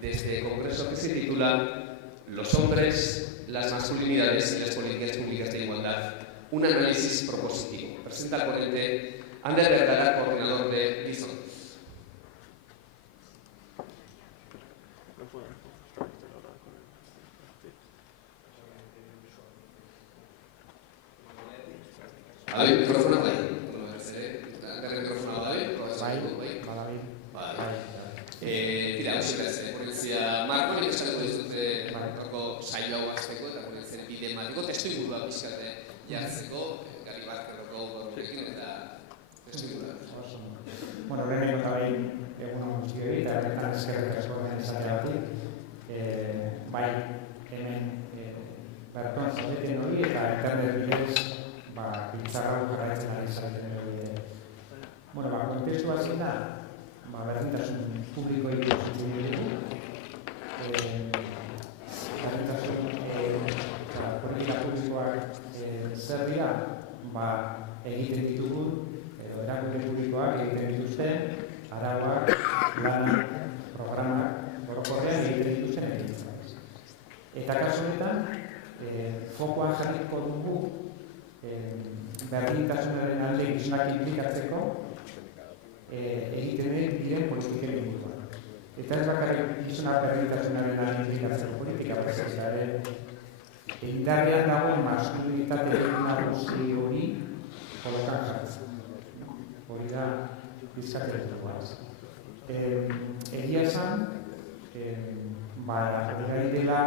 de este congreso que se titula Los hombres, las masculinidades y las políticas públicas de igualdad, un análisis propositivo. Presenta al ponente Ander Vergara, coordinador de Gizon. Bai, mikrofonoa bai. Garren mikrofonoa bai. Tira, ponentzia markoan ikasatuko dizute saio hau hasteko eta ponentzien bide emateko testuingurua pixkate jartzeko Gary Barkerreko gorurekin eta testuingurua. Bueno, lehenengo eta behin egun guztioi eta benetan eskerrik asko den izateagatik. Bai, hemen bertuan zaudeten hori eta internet bidez biltzarra jarraitzen ari zaten hori. Bueno, kontestu bat da, berdintasun publiko ikusten dugu. Berdintasun politika publikoak zer dira, egiten ditugun, erakunde publikoak egiten dituzten, arauak, lanak, programak, orokorrean egiten dituzten egitzen. Eta kasu honetan, fokoan jarriko dugu berdintasunaren alde gizonak inplikatzeko egiten diren politiken inguruan. Eta ez bakarrik gizonak berdintasunaren alde inplikatzeko politika, presentzaren indarrean dagoen maskulinitate nagusi hori kolokan jartzen. Hori da bizkatzen duguaz. Egia esan, ari dela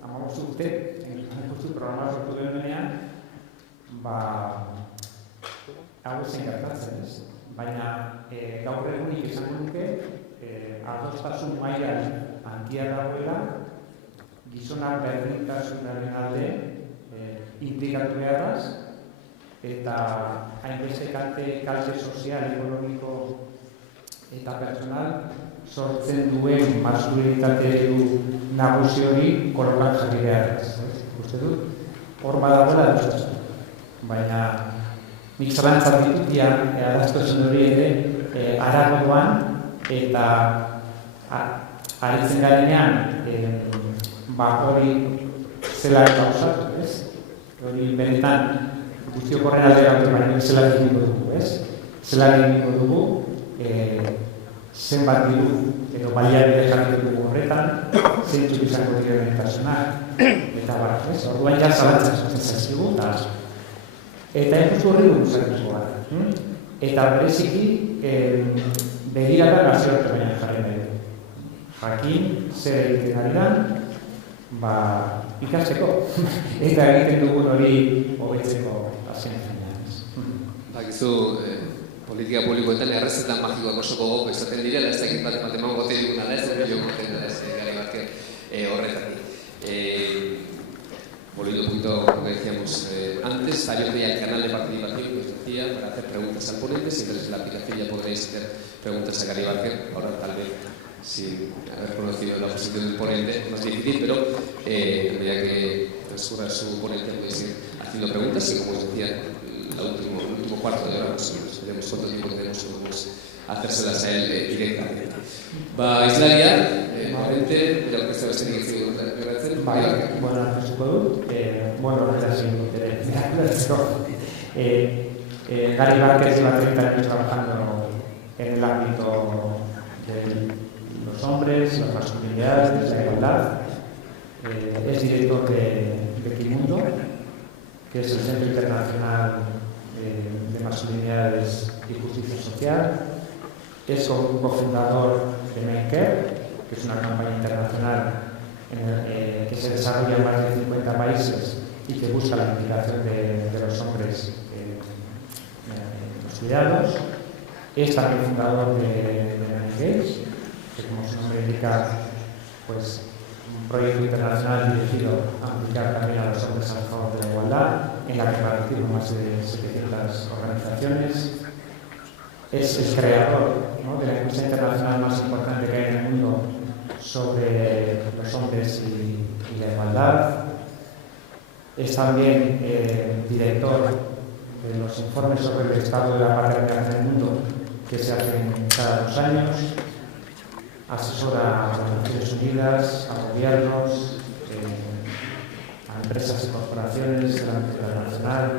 15 urte, programa sortu denean, hau zen gertatzen ez. Baina gaur egunik izango nuke adostasun mailan handia dagoela gizonak berdintasunaren alde inplikatu beharraz eta hainbeste kalte sozial, ekonomiko eta personal sortzen duen maskulinitate nagusi hori kolokan jarri beharraz. Uste dut, hor badagoela adostasun. Baina nik zalantzat ditutia adaztozen hori ere aragoan eta aritzen garenean hori zela eta osatu, ez? Hori benetan guztiok horren aldera baina zela egingo dugu, ez? Zela egingo dugu zenbat diru edo baliabide jarri dugu horretan, zeintzuk izango diren entasunak eta ez? Orduan ja zalantzat sortzen zaizkigu eta ikustu horri guztatuko gara. Eta bereziki begirata nazioarte baina jarri nahi. Jakin, zer egiten ari da, ikasteko. Eta egiten dugun hori hobetzeko azken finean. Bakizu, politika publikoetan errezetan magikoak oso gogoko izaten direla, ez dakit bat eman gote diguna da, ez da jo gote dela, ez Gary Barker horretatik. Volviendo un poquito a lo que decíamos antes, está abierto ya el canal de participación que os decía para hacer preguntas al ponente. Si entráis en la aplicación ya podréis hacer preguntas a Gary Barker. Ahora tal vez, sin haber conocido la posición del ponente, es más difícil, pero a medida que transcurra su ponente podéis ir haciendo preguntas y, como os decía, el último cuarto de hora, veremos cuánto tiempo tenemos, podemos hacérselas a él directamente. Islaria, ponente, ya lo que estaba diciendo, bueno, hartuko dut, horrela zingut ere, Gary Barker lleva 30 años trabajando en el ámbito de los hombres, las masculinidades, la igualdad. Es director de Kimundo, que es el Centro Internacional de Masculinidades y Justicia Social. Es cofundador de Menker, que es una campaña internacional que se desarrolla en más de 50 países y que busca la implicación de los hombres en los cuidados. Es también fundador de Gates, que como su nombre indica, pues un proyecto internacional dirigido a implicar también a los hombres a favor de la igualdad, en la que participan más de 700 organizaciones. Es el creador, ¿no?, de la encuesta internacional más importante que hay en el mundo sobre los hombres y la igualdad. Es también director de los informes sobre el estado de la paternidad en el mundo que se hacen cada 2 años. asesora a las Naciones Unidas, a gobiernos, a empresas y corporaciones del ámbito internacional.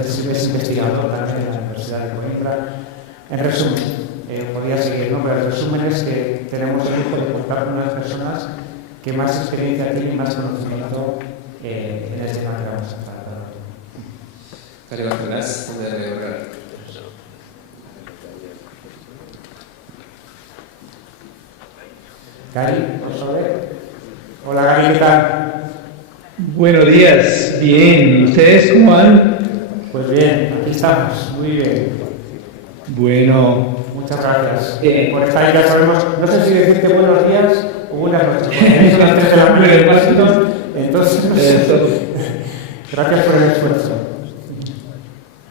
Es investigador también en la Universidad de Coimbra. En resumen, podría seguir, ¿no? Pero el resumen es que tenemos el lujo de contar con unas personas que más experiencia tienen y más conocimiento en este tema que vamos a tratar. Gari bat beraz, Gary, por favor. Hola Gary, ¿qué tal? Buenos días, bien. ¿Ustedes cómo van? Pues bien, aquí estamos, muy bien. Bueno. Muchas gracias por estar ahí. Ya sabemos, no sé si decirte buenos días o buenas noches, porque son las 3 de la mañana en Washington, entonces gracias por el esfuerzo.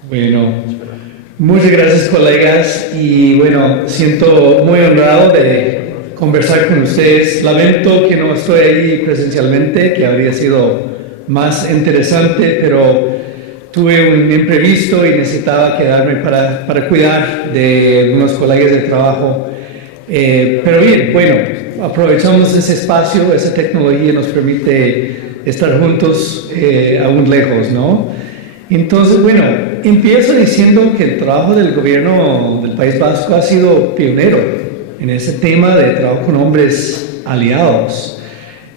Bueno, muchas gracias colegas y bueno, siento muy honrado de conversar con ustedes. Lamento que no estoy ahí presencialmente, que habría sido más interesante, pero tuve un imprevisto y necesitaba quedarme para cuidar de algunos colegas de trabajo. Pero bien, bueno, aprovechamos ese espacio, esa tecnología nos permite estar juntos aún lejos, ¿no? Entonces, bueno, empiezo diciendo que el trabajo del gobierno del País Vasco ha sido pionero en ese tema de trabajo con hombres aliados.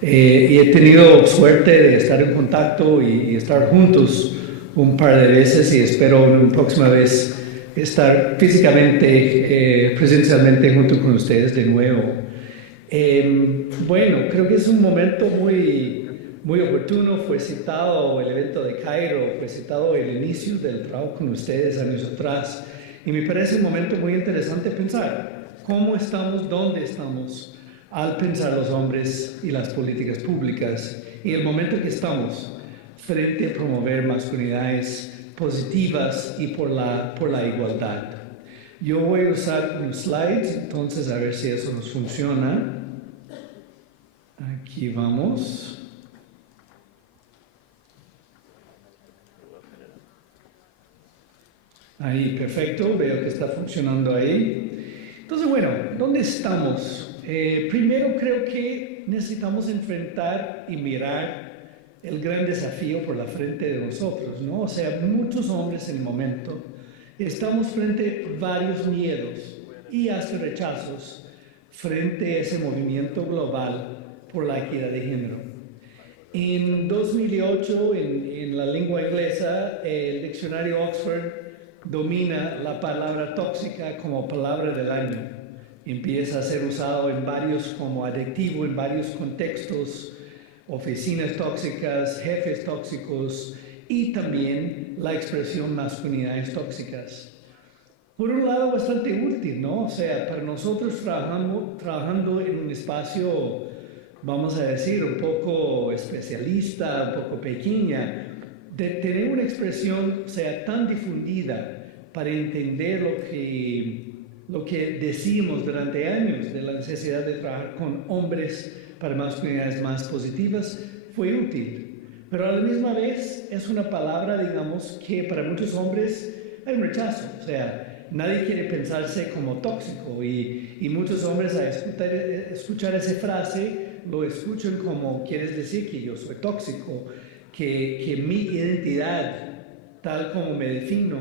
Y he tenido suerte de estar en contacto y estar juntos un par de veces y espero una próxima vez estar físicamente, presencialmente junto con ustedes de nuevo. Bueno, creo que es un momento muy oportuno. Fue citado el evento de Cairo, fue citado el inicio del trabajo con ustedes años atrás y me parece un momento muy interesante pensar cómo estamos, dónde estamos al pensar los hombres y las políticas públicas y el momento que estamos frente a promover masculinidades positivas y por la igualdad. Yo voy a usar unos slides, entonces a ver si eso nos funciona. Aquí vamos. Ahí, perfecto, veo que está funcionando ahí. Entonces, bueno, ¿dónde estamos? Primero creo que necesitamos enfrentar y mirar el gran desafío por la frente de nosotros, ¿no? O sea, muchos hombres en el momento estamos frente a varios miedos y hasta rechazos frente a ese movimiento global por la equidad de género. En 2008, en la lengua inglesa, el diccionario Oxford domina la palabra tóxica como palabra del año. Empieza a ser usado como adjetivo en varios contextos. Oficinas tóxicas, jefes tóxicos y también la expresión masculinidades tóxicas. Por un lado, bastante útil, ¿no? O sea, para nosotros trabajando en un espacio, vamos a decir, un poco especialista, un poco pequeña, de tener una expresión, o sea, tan difundida para entender lo que decimos durante años de la necesidad de trabajar con hombres para masculinidades más positivas, fue útil. Pero a la misma vez es una palabra, digamos, que para muchos hombres hay un rechazo. O sea, nadie quiere pensarse como tóxico y muchos hombres al escuchar esa frase lo escuchan como, quieres decir que yo soy tóxico, que mi identidad, tal como me defino,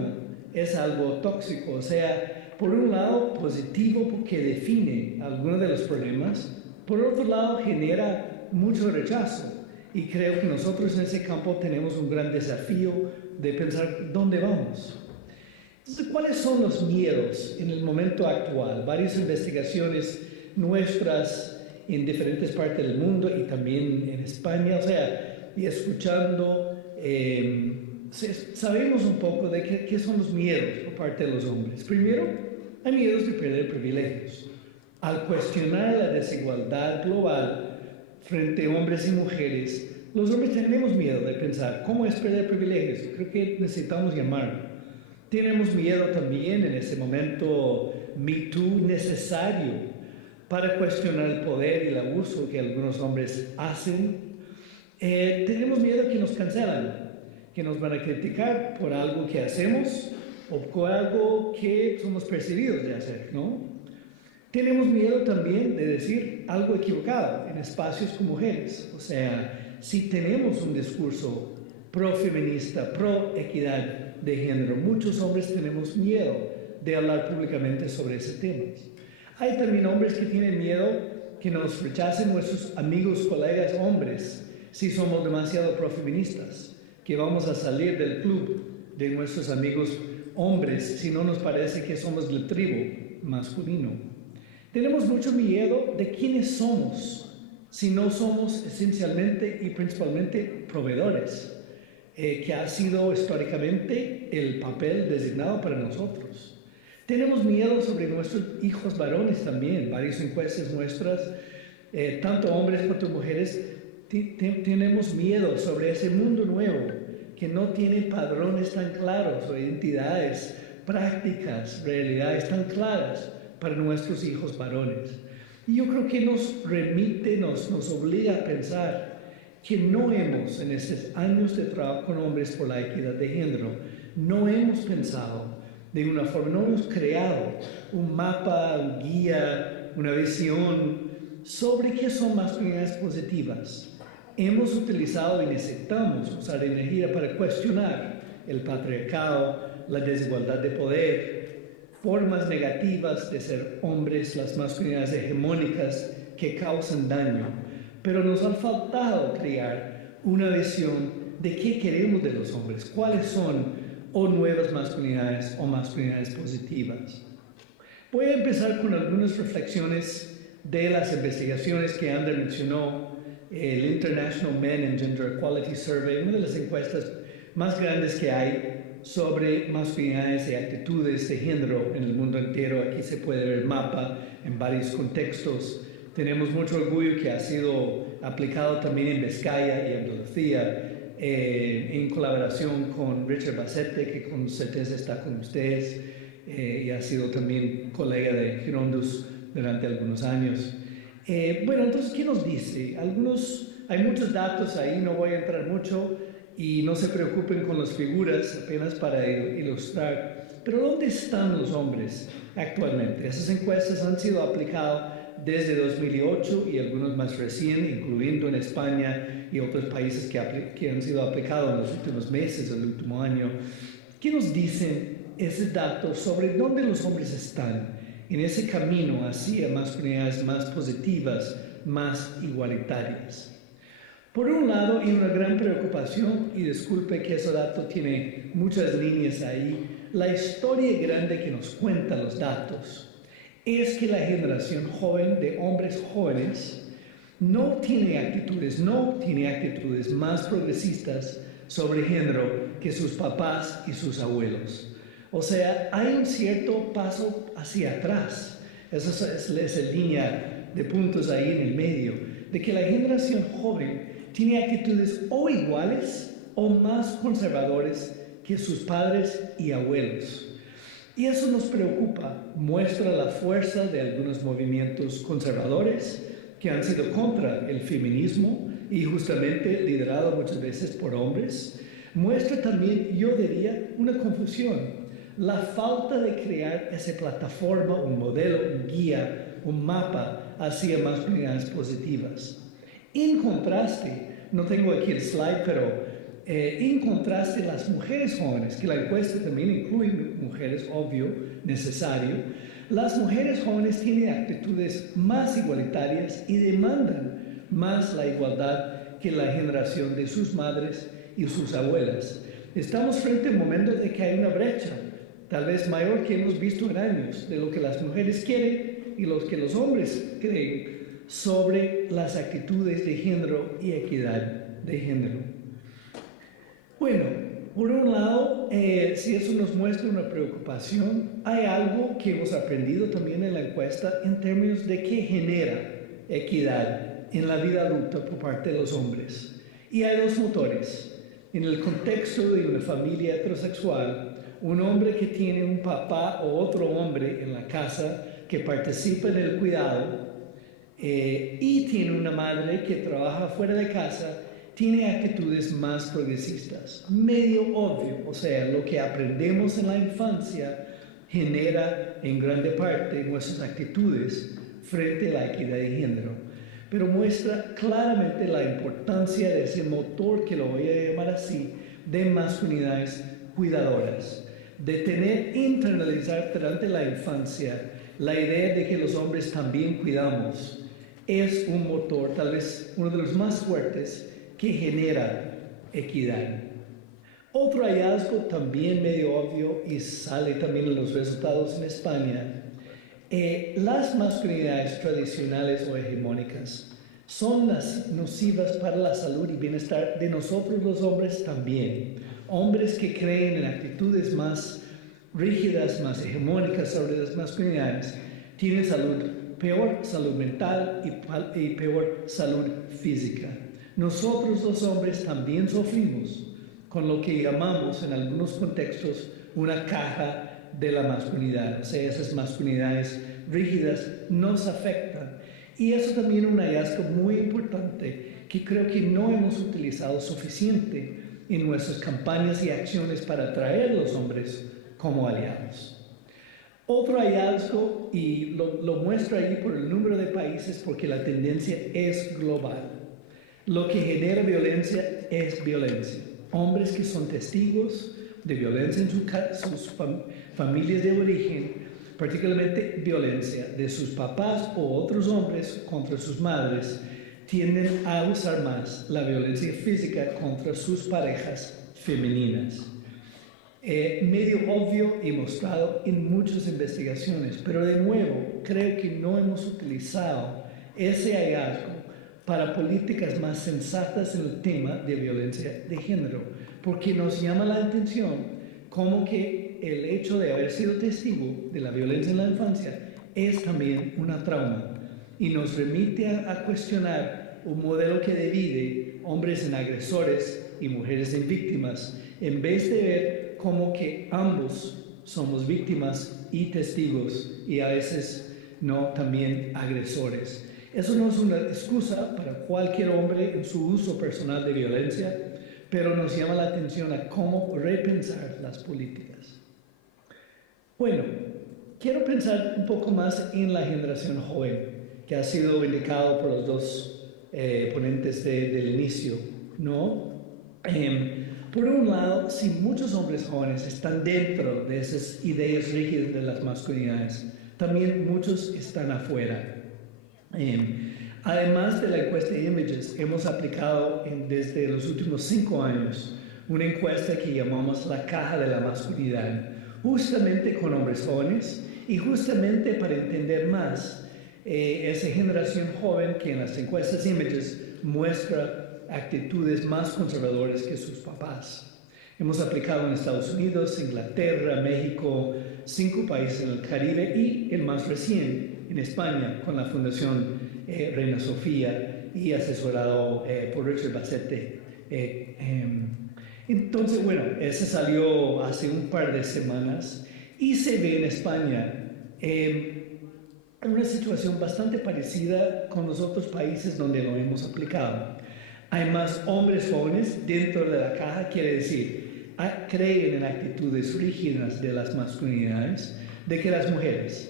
es algo tóxico. O sea, por un lado, positivo porque define algunos de los problemas. Por otro lado, genera mucho rechazo y creo que nosotros en ese campo tenemos un gran desafío de pensar dónde vamos. Entonces, ¿cuáles son los miedos en el momento actual? Varias investigaciones nuestras en diferentes partes del mundo y también en España, o sea, y escuchando, sabemos un poco de qué son los miedos por parte de los hombres. Primero, hay miedos de perder privilegios. Al cuestionar la desigualdad global frente a hombres y mujeres, los hombres tenemos miedo de pensar, ¿cómo es perder privilegios? Creo que necesitamos llamarlo. Tenemos miedo también en ese momento Me Too necesario para cuestionar el poder y el abuso que algunos hombres hacen. Tenemos miedo que nos cancelan, que nos van a criticar por algo que hacemos o por algo que somos percibidos de hacer, ¿no? Tenemos miedo también de decir algo equivocado en espacios con mujeres. O sea, si tenemos un discurso pro-feminista, pro-equidad de género, muchos hombres tenemos miedo de hablar públicamente sobre ese tema. Hay también hombres que tienen miedo que nos rechacen nuestros amigos, colegas, hombres, si somos demasiado pro-feministas, que vamos a salir del club de nuestros amigos hombres si no nos parece que somos del tribu masculino. Tenemos mucho miedo de quiénes somos si no somos esencialmente y principalmente proveedores, que ha sido históricamente el papel designado para nosotros. Tenemos miedo sobre nuestros hijos varones también. Varias encuestas nuestras, tanto hombres como mujeres, tenemos miedo sobre ese mundo nuevo que no tiene padrones tan claros o identidades, prácticas, realidades tan claras para nuestros hijos varones. Y yo creo que nos remite, nos obliga a pensar que no hemos, en estos años de trabajo con hombres por la equidad de género, no hemos pensado de una forma, no hemos creado un mapa, un guía, una visión sobre qué son masculinidades positivas. Hemos utilizado y necesitamos usar energía para cuestionar el patriarcado, la desigualdad de poder, formas negativas de ser hombres, las masculinidades hegemónicas que causan daño, pero nos ha faltado crear una visión de qué queremos de los hombres, cuáles son o nuevas masculinidades o masculinidades positivas. Voy a empezar con algunas reflexiones de las investigaciones que Ander mencionó, el International Men and Gender Equality Survey, una de las encuestas más grandes que hay sobre masculinidades y actitudes de género en el mundo entero. Aquí se puede ver el mapa en varios contextos. Tenemos mucho orgullo que ha sido aplicado también en Vizcaya y Andalucía, en colaboración con Richard Bassette, que con certeza está con ustedes, y ha sido también colega de Girondus durante algunos años. Bueno, entonces, ¿qué nos dice? Hay muchos datos ahí, no voy a entrar mucho, y no se preocupen con las figuras, apenas para ilustrar. Pero ¿dónde están los hombres actualmente? Esas encuestas han sido aplicadas desde 2008 y algunos más recién, incluyendo en España y otros países que han sido aplicados en los últimos meses, el último año. ¿Qué nos dicen esos datos sobre dónde los hombres están en ese camino hacia masculinidades más positivas, más igualitarias? Por un lado, hay una gran preocupación, y disculpe que ese dato tiene muchas líneas ahí, la historia grande que nos cuentan los datos es que la generación joven de hombres jóvenes no tiene actitudes más progresistas sobre género que sus papás y sus abuelos. O sea, hay un cierto paso hacia atrás. Esa es la línea de puntos ahí en el medio, de que la generación joven tiene actitudes o iguales o más conservadores que sus padres y abuelos. Y eso nos preocupa, muestra la fuerza de algunos movimientos conservadores que han sido contra el feminismo y justamente liderado muchas veces por hombres. Muestra también, yo diría, una confusión, la falta de crear esa plataforma, un modelo, un guía, un mapa hacia masculinidades positivas. En contraste, no tengo aquí el slide, pero en contraste las mujeres jóvenes, que la encuesta también incluye mujeres, obvio, necesario, las mujeres jóvenes tienen actitudes más igualitarias y demandan más la igualdad que la generación de sus madres y sus abuelas. Estamos frente a un momento de que hay una brecha, tal vez mayor que hemos visto en años, de lo que las mujeres quieren y lo que los hombres creen sobre las actitudes de género y equidad de género. Bueno, por un lado, si eso nos muestra una preocupación, hay algo que hemos aprendido también en la encuesta en términos de qué genera equidad en la vida adulta por parte de los hombres. Y hay dos motores. En el contexto de una familia heterosexual, un hombre que tiene un papá o otro hombre en la casa que participa en el cuidado y tiene una madre que trabaja fuera de casa, tiene actitudes más progresistas. Medio obvio, o sea, lo que aprendemos en la infancia genera en grande parte nuestras actitudes frente a la equidad de género, pero muestra claramente la importancia de ese motor, que lo voy a llamar así, de masculinidades cuidadoras, de internalizar durante la infancia la idea de que los hombres también cuidamos. Es un motor, tal vez uno de los más fuertes, que genera equidad. Otro hallazgo también medio obvio, y sale también en los resultados en España, las masculinidades tradicionales o hegemónicas son nocivas para la salud y bienestar de nosotros los hombres también. Hombres que creen en actitudes más rígidas, más hegemónicas sobre las masculinidades, tienen peor salud mental y peor salud física. Nosotros los hombres también sufrimos con lo que llamamos en algunos contextos una caja de la masculinidad. O sea, esas masculinidades rígidas nos afectan. Y eso también es un hallazgo muy importante que creo que no hemos utilizado suficiente en nuestras campañas y acciones para atraer a los hombres como aliados. Otro hallazgo, y lo muestro ahí por el número de países, porque la tendencia es global. Lo que genera violencia es violencia. Hombres que son testigos de violencia en sus familias de origen, particularmente violencia de sus papás o otros hombres contra sus madres, tienden a usar más la violencia física contra sus parejas femeninas. Medio obvio y mostrado en muchas investigaciones, pero de nuevo creo que no hemos utilizado ese hallazgo para políticas más sensatas en el tema de violencia de género, porque nos llama la atención como que el hecho de haber sido testigo de la violencia en la infancia es también una trauma y nos remite a cuestionar un modelo que divide hombres en agresores y mujeres en víctimas, en vez de ver como que ambos somos víctimas y testigos y a veces no también agresores. Eso no es una excusa para cualquier hombre en su uso personal de violencia, pero nos llama la atención a cómo repensar las políticas. Bueno, quiero pensar un poco más en la generación joven, que ha sido indicado por los dos ponentes del inicio, ¿no? Por un lado, si muchos hombres jóvenes están dentro de esas ideas rígidas de las masculinidades, también muchos están afuera. Además de la encuesta Images, hemos aplicado desde los últimos 5 años una encuesta que llamamos la caja de la masculinidad, justamente con hombres jóvenes y justamente para entender más esa generación joven que en las encuestas Images muestra actitudes más conservadoras que sus papás. Hemos aplicado en Estados Unidos, Inglaterra, México, 5 países en el Caribe y el más reciente en España con la Fundación Reina Sofía y asesorado por Richard Bassette. Entonces, bueno, ese salió hace un par de semanas y se ve en España una situación bastante parecida con los otros países donde lo hemos aplicado. Hay más hombres jóvenes dentro de la caja, quiere decir, creen en actitudes rígidas de las masculinidades de que las mujeres.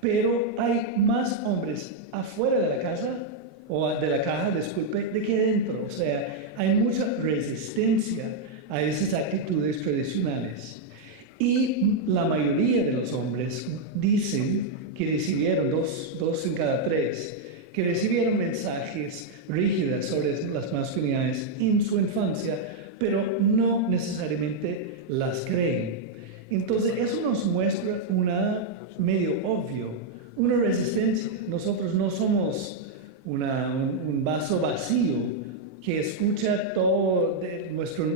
Pero hay más hombres afuera de la casa, o de la caja, disculpe, de que dentro. O sea, hay mucha resistencia a esas actitudes tradicionales. Y la mayoría de los hombres dicen que recibieron, dos en cada 3, que recibieron mensajes rígidos sobre las masculinidades en su infancia, pero no necesariamente las creen. Entonces, eso nos muestra medio obvio, una resistencia. Nosotros no somos un vaso vacío que escucha todo de nuestro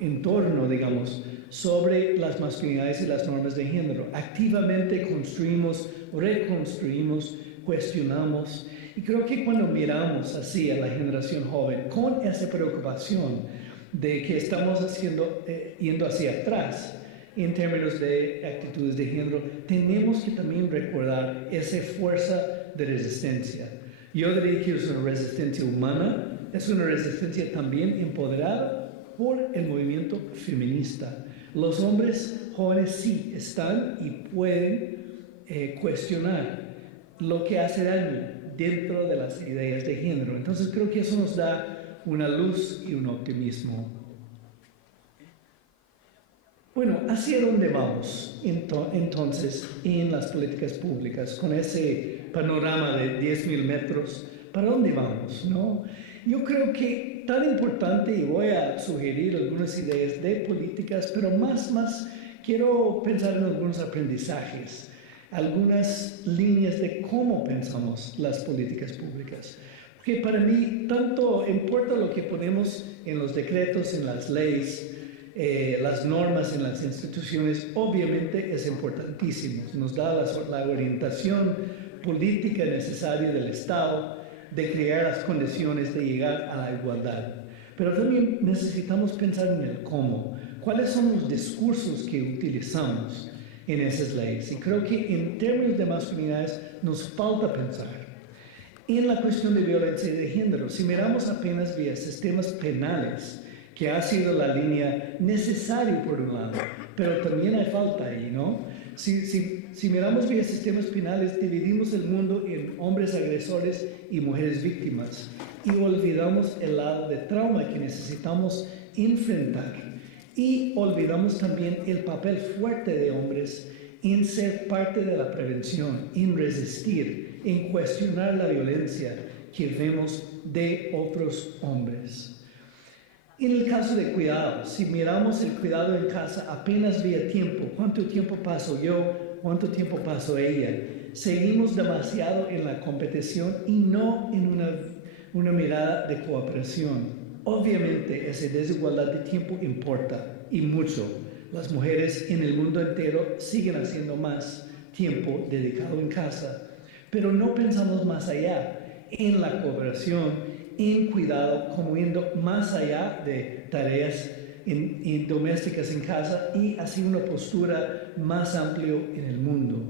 entorno, digamos, sobre las masculinidades y las normas de género. Activamente construimos, reconstruimos, cuestionamos. Y creo que cuando miramos así a la generación joven con esa preocupación de que estamos yendo hacia atrás en términos de actitudes de género, tenemos que también recordar esa fuerza de resistencia. Yo diría que es una resistencia humana, es una resistencia también empoderada por el movimiento feminista, Los hombres jóvenes sí están y pueden cuestionar lo que hace daño dentro de las ideas de género. Entonces creo que eso nos da una luz y un optimismo. Bueno, ¿hacia dónde vamos entonces en las políticas públicas con ese panorama de 10.000 metros? ¿Para dónde vamos? ¿No? Yo creo que tan importante, y voy a sugerir algunas ideas de políticas, pero más quiero pensar en algunos aprendizajes, algunas líneas de cómo pensamos las políticas públicas. Porque para mí tanto importa lo que ponemos en los decretos, en las leyes, las normas en las instituciones, obviamente es importantísimo. Nos da la orientación política necesaria del Estado de crear las condiciones de llegar a la igualdad. Pero también necesitamos pensar en el cómo. ¿Cuáles son los discursos que utilizamos en esas leyes? Y creo que en términos de masculinidades nos falta pensar en la cuestión de violencia de género. Si miramos apenas vía sistemas penales, que ha sido la línea necesaria por un lado, pero también hay falta ahí, ¿no? Si miramos vía sistemas penales, dividimos el mundo en hombres agresores y mujeres víctimas y olvidamos el lado de trauma que necesitamos enfrentar y olvidamos también el papel fuerte de hombres en ser parte de la prevención, en resistir, en cuestionar la violencia que vemos de otros hombres. En el caso de cuidado, si miramos el cuidado en casa apenas vía tiempo, ¿cuánto tiempo paso yo? ¿Cuánto tiempo paso ella? Seguimos demasiado en la competición y no en una mirada de cooperación. Obviamente esa desigualdad de tiempo importa y mucho. Las mujeres en el mundo entero siguen haciendo más tiempo dedicado en casa, pero no pensamos más allá en la cooperación, en cuidado, como yendo más allá de tareas domésticas en casa y así una postura más amplia en el mundo.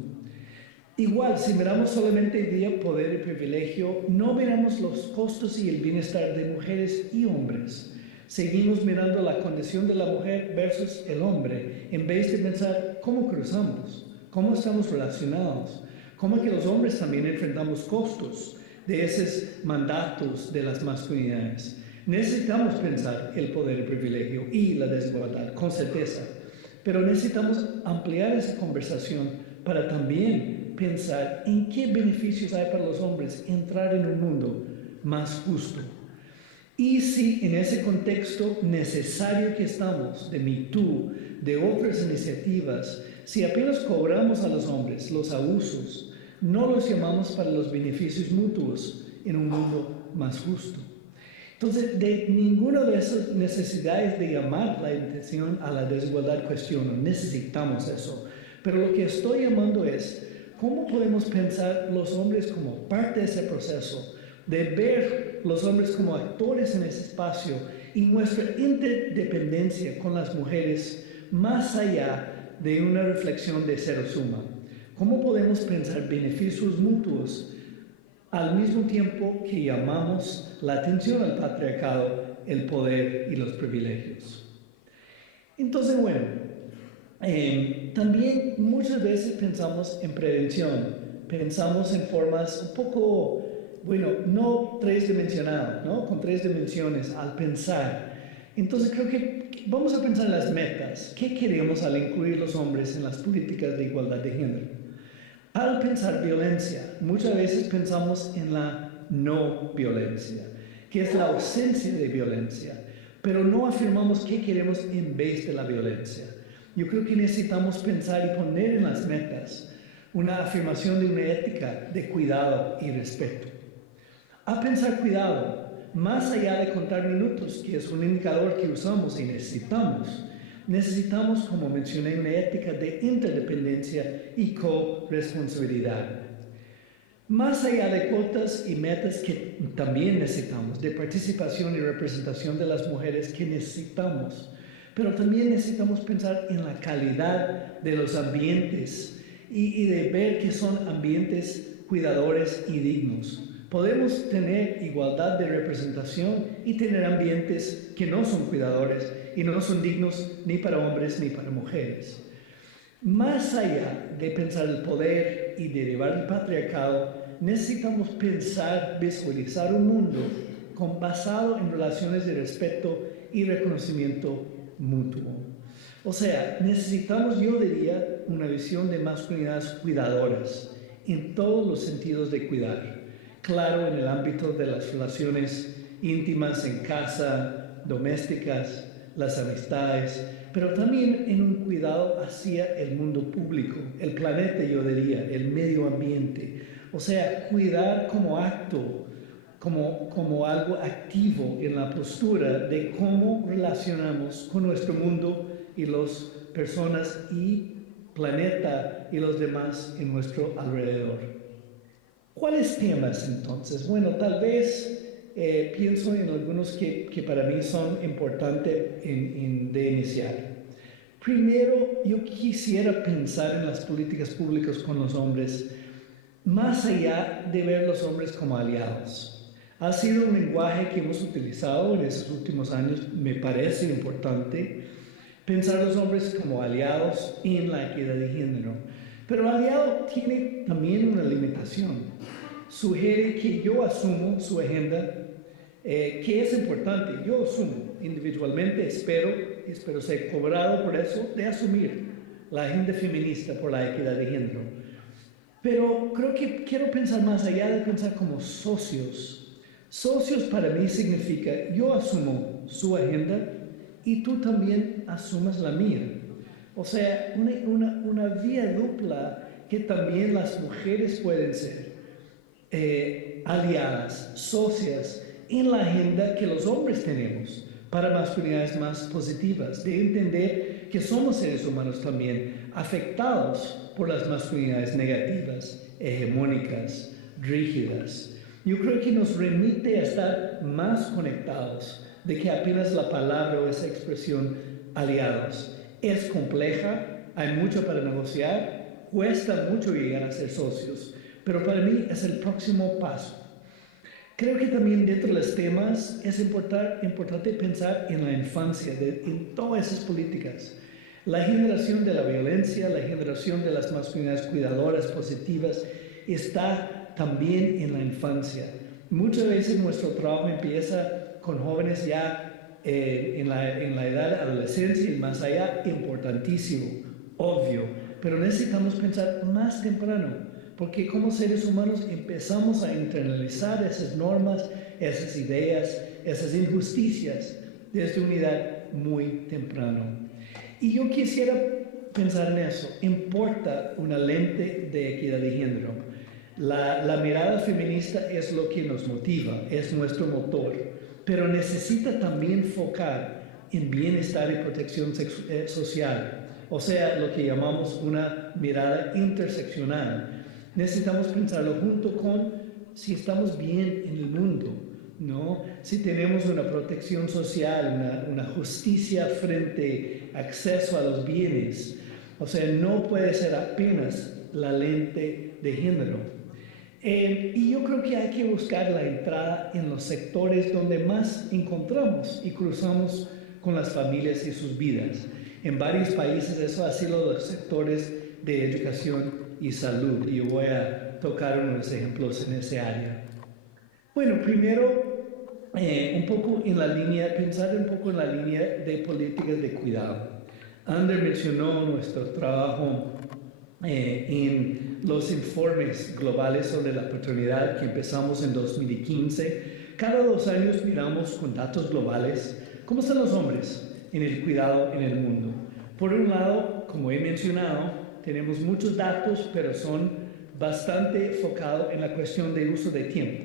Igual, si miramos solamente vía poder y privilegio, no miramos los costos y el bienestar de mujeres y hombres. Seguimos mirando la condición de la mujer versus el hombre, en vez de pensar cómo cruzamos, cómo estamos relacionados, cómo que los hombres también enfrentamos costos de esos mandatos de las masculinidades. Necesitamos pensar el poder y privilegio y la desigualdad, con certeza, pero necesitamos ampliar esa conversación para también pensar en qué beneficios hay para los hombres entrar en un mundo más justo. Y si en ese contexto necesario que estamos, de Me Too, de otras iniciativas, si apenas cobramos a los hombres los abusos, no los llamamos para los beneficios mutuos en un mundo más justo. Entonces, de ninguna de esas necesidades de llamar la atención a la desigualdad cuestiono, necesitamos eso. Pero lo que estoy llamando es, ¿cómo podemos pensar los hombres como parte de ese proceso? De ver los hombres como actores en ese espacio y nuestra interdependencia con las mujeres más allá de una reflexión de cero suma. ¿Cómo podemos pensar beneficios mutuos al mismo tiempo que llamamos la atención al patriarcado, el poder y los privilegios? Entonces, bueno, también muchas veces pensamos en prevención, pensamos en formas un poco, bueno, no tridimensionales, ¿no? Con 3 dimensiones al pensar. Entonces creo que vamos a pensar en las metas. ¿Qué queremos al incluir los hombres en las políticas de igualdad de género? Al pensar violencia, muchas veces pensamos en la no violencia, que es la ausencia de violencia, pero no afirmamos qué queremos en vez de la violencia. Yo creo que necesitamos pensar y poner en las metas una afirmación de una ética de cuidado y respeto. A pensar cuidado, más allá de contar minutos, que es un indicador que usamos y necesitamos, como mencioné, una ética de interdependencia y corresponsabilidad. Más allá de cuotas y metas que también necesitamos, de participación y representación de las mujeres que necesitamos, pero también necesitamos pensar en la calidad de los ambientes y de ver que son ambientes cuidadores y dignos. Podemos tener igualdad de representación y tener ambientes que no son cuidadores y no son dignos ni para hombres ni para mujeres. Más allá de pensar el poder y derivar el patriarcado, necesitamos pensar, visualizar un mundo basado en relaciones de respeto y reconocimiento mutuo. O sea, necesitamos, yo diría, una visión de masculinidades cuidadoras en todos los sentidos de cuidar. Claro, en el ámbito de las relaciones íntimas en casa, domésticas, las amistades, pero también en un cuidado hacia el mundo público, el planeta, yo diría, el medio ambiente. O sea, cuidar como acto, como algo activo en la postura de cómo relacionamos con nuestro mundo y las personas y planeta y los demás en nuestro alrededor. ¿Cuáles temas entonces? Bueno, tal vez pienso en algunos que para mí son importantes de iniciar. Primero, yo quisiera pensar en las políticas públicas con los hombres, más allá de ver los hombres como aliados. Ha sido un lenguaje que hemos utilizado en estos últimos años, me parece importante, pensar a los hombres como aliados en la equidad de género. Pero aliado tiene también una limitación. Sugiere que yo asumo su agenda, que es importante. Yo asumo individualmente, espero ser cobrado por eso, de asumir la agenda feminista por la equidad de género. Pero creo que quiero pensar más allá de pensar como socios. Socios para mí significa yo asumo su agenda y tú también asumas la mía. O sea, una vía dupla que también las mujeres pueden ser aliadas, socias en la agenda que los hombres tenemos para masculinidades más positivas, de entender que somos seres humanos también afectados por las masculinidades negativas, hegemónicas, rígidas. Yo creo que nos remite a estar más conectados de que apenas la palabra o esa expresión aliados. Es compleja, hay mucho para negociar, cuesta mucho llegar a ser socios, pero para mí es el próximo paso. Creo que también dentro de los temas es importante pensar en la infancia, en todas esas políticas. La generación de la violencia, la generación de las masculinidades cuidadoras, positivas, está también en la infancia. Muchas veces nuestro trabajo empieza con jóvenes ya en la edad de adolescencia y más allá, importantísimo, obvio, pero necesitamos pensar más temprano, porque como seres humanos empezamos a internalizar esas normas, esas ideas, esas injusticias desde una edad muy temprana. Y yo quisiera pensar en eso. Importa una lente de equidad de género. La mirada feminista es lo que nos motiva, es nuestro motor, pero necesita también enfocar en bienestar y protección social, o sea, lo que llamamos una mirada interseccional. Necesitamos pensarlo junto con si estamos bien en el mundo, ¿no? Si tenemos una protección social, una justicia frente a acceso a los bienes. O sea, no puede ser apenas la lente de género. Y yo creo que hay que buscar la entrada en los sectores donde más encontramos y cruzamos con las familias y sus vidas. En varios países eso ha sido los sectores de educación y salud, y yo voy a tocar unos ejemplos en ese área. Bueno, primero, pensar un poco en la línea de políticas de cuidado. Ander mencionó nuestro trabajo en los informes globales sobre la paternidad que empezamos en 2015. Cada 2 años miramos con datos globales cómo están los hombres en el cuidado en el mundo. Por un lado, como he mencionado, tenemos muchos datos, pero son bastante enfocados en la cuestión de uso de tiempo.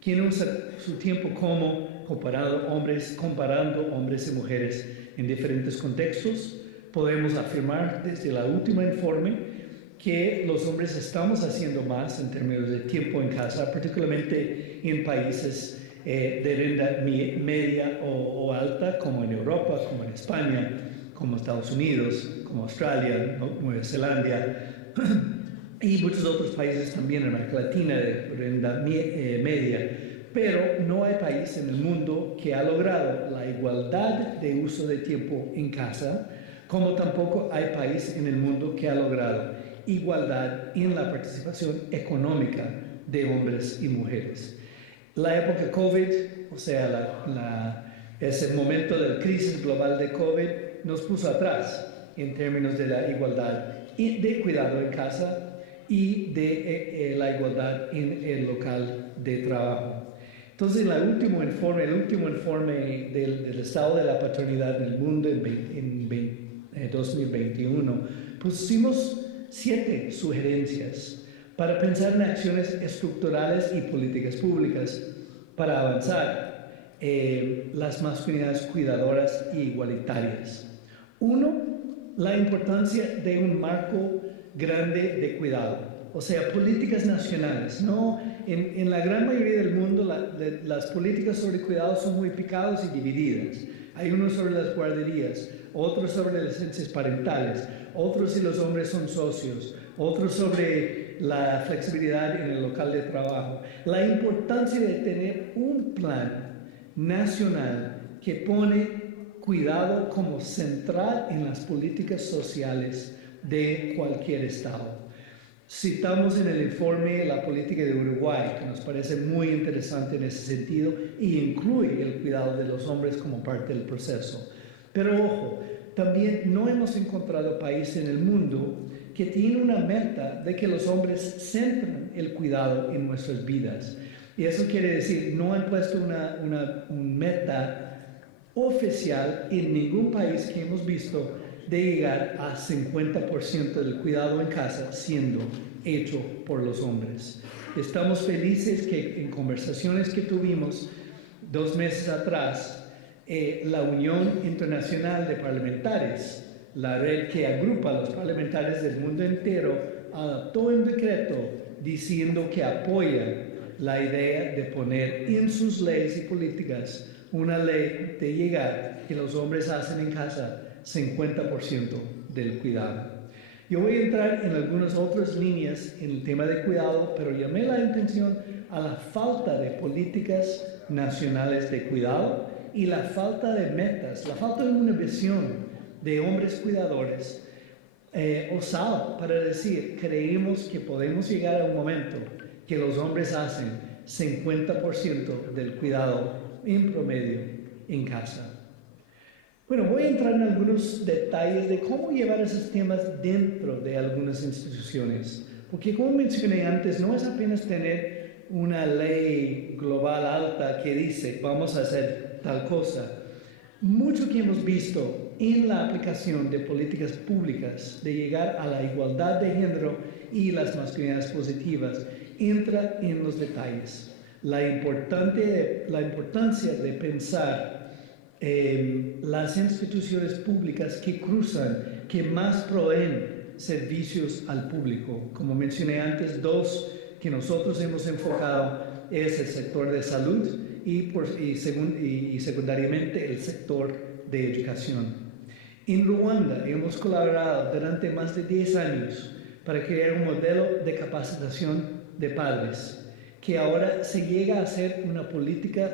¿Quién usa su tiempo cómo? Comparando hombres y mujeres en diferentes contextos. Podemos afirmar desde el último informe que los hombres estamos haciendo más en términos de tiempo en casa, particularmente en países de renta media o alta, como en Europa, como en España, como Estados Unidos, como Australia, Nueva Zelanda. y muchos otros países también en América Latina de renta media. Pero no hay país en el mundo que ha logrado la igualdad de uso de tiempo en casa, como tampoco hay país en el mundo que ha logrado igualdad en la participación económica de hombres y mujeres. La época COVID, o sea, ese momento de la crisis global de COVID nos puso atrás en términos de la igualdad y de cuidado en casa y de la igualdad en el local de trabajo. Entonces, el último informe del estado de la paternidad en el mundo en 2021, pusimos 7 sugerencias para pensar en acciones estructurales y políticas públicas para avanzar las masculinidades cuidadoras e igualitarias. 1, la importancia de un marco grande de cuidado. O sea, políticas nacionales. No, en la gran mayoría del mundo las políticas sobre cuidado son muy picadas y divididas. Hay unos sobre las guarderías, otros sobre las licencias parentales, otros si los hombres son socios, otros sobre la flexibilidad en el local de trabajo. La importancia de tener un plan nacional que pone cuidado como central en las políticas sociales de cualquier estado. Citamos en el informe la política de Uruguay, que nos parece muy interesante en ese sentido y incluye el cuidado de los hombres como parte del proceso. Pero ojo, también no hemos encontrado país en el mundo que tiene una meta de que los hombres centren el cuidado en nuestras vidas. Y eso quiere decir, no han puesto una meta oficial en ningún país que hemos visto de llegar a 50% del cuidado en casa siendo hecho por los hombres. Estamos felices que en conversaciones que tuvimos 2 meses atrás, la Unión Internacional de Parlamentarios, la red que agrupa a los parlamentarios del mundo entero, adoptó un decreto diciendo que apoya la idea de poner en sus leyes y políticas una ley de llegar que los hombres hacen en casa 50% del cuidado. Yo voy a entrar en algunas otras líneas en el tema de cuidado, pero llamé la atención a la falta de políticas nacionales de cuidado y la falta de metas, la falta de una visión de hombres cuidadores osado para decir, creemos que podemos llegar a un momento que los hombres hacen 50% del cuidado en promedio en casa. Bueno, voy a entrar en algunos detalles de cómo llevar esos temas dentro de algunas instituciones, porque como mencioné antes, no es apenas tener una ley global alta que dice vamos a hacer tal cosa. Mucho que hemos visto en la aplicación de políticas públicas de llegar a la igualdad de género y las masculinidades positivas entra en los detalles. La importancia de pensar las instituciones públicas que cruzan, que más proveen servicios al público. Como mencioné antes, 2 que nosotros hemos enfocado es el sector de salud y secundariamente el sector de educación. En Ruanda hemos colaborado durante más de 10 años para crear un modelo de capacitación de padres que ahora se llega a hacer una política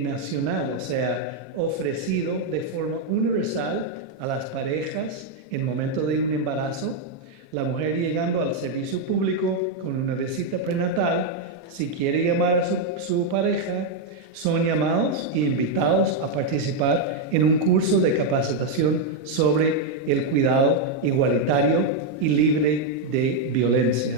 nacional, o sea, ofrecido de forma universal a las parejas en el momento de un embarazo, la mujer llegando al servicio público con una visita prenatal, si quiere llamar a su pareja, son llamados e invitados a participar en un curso de capacitación sobre el cuidado igualitario y libre de violencia.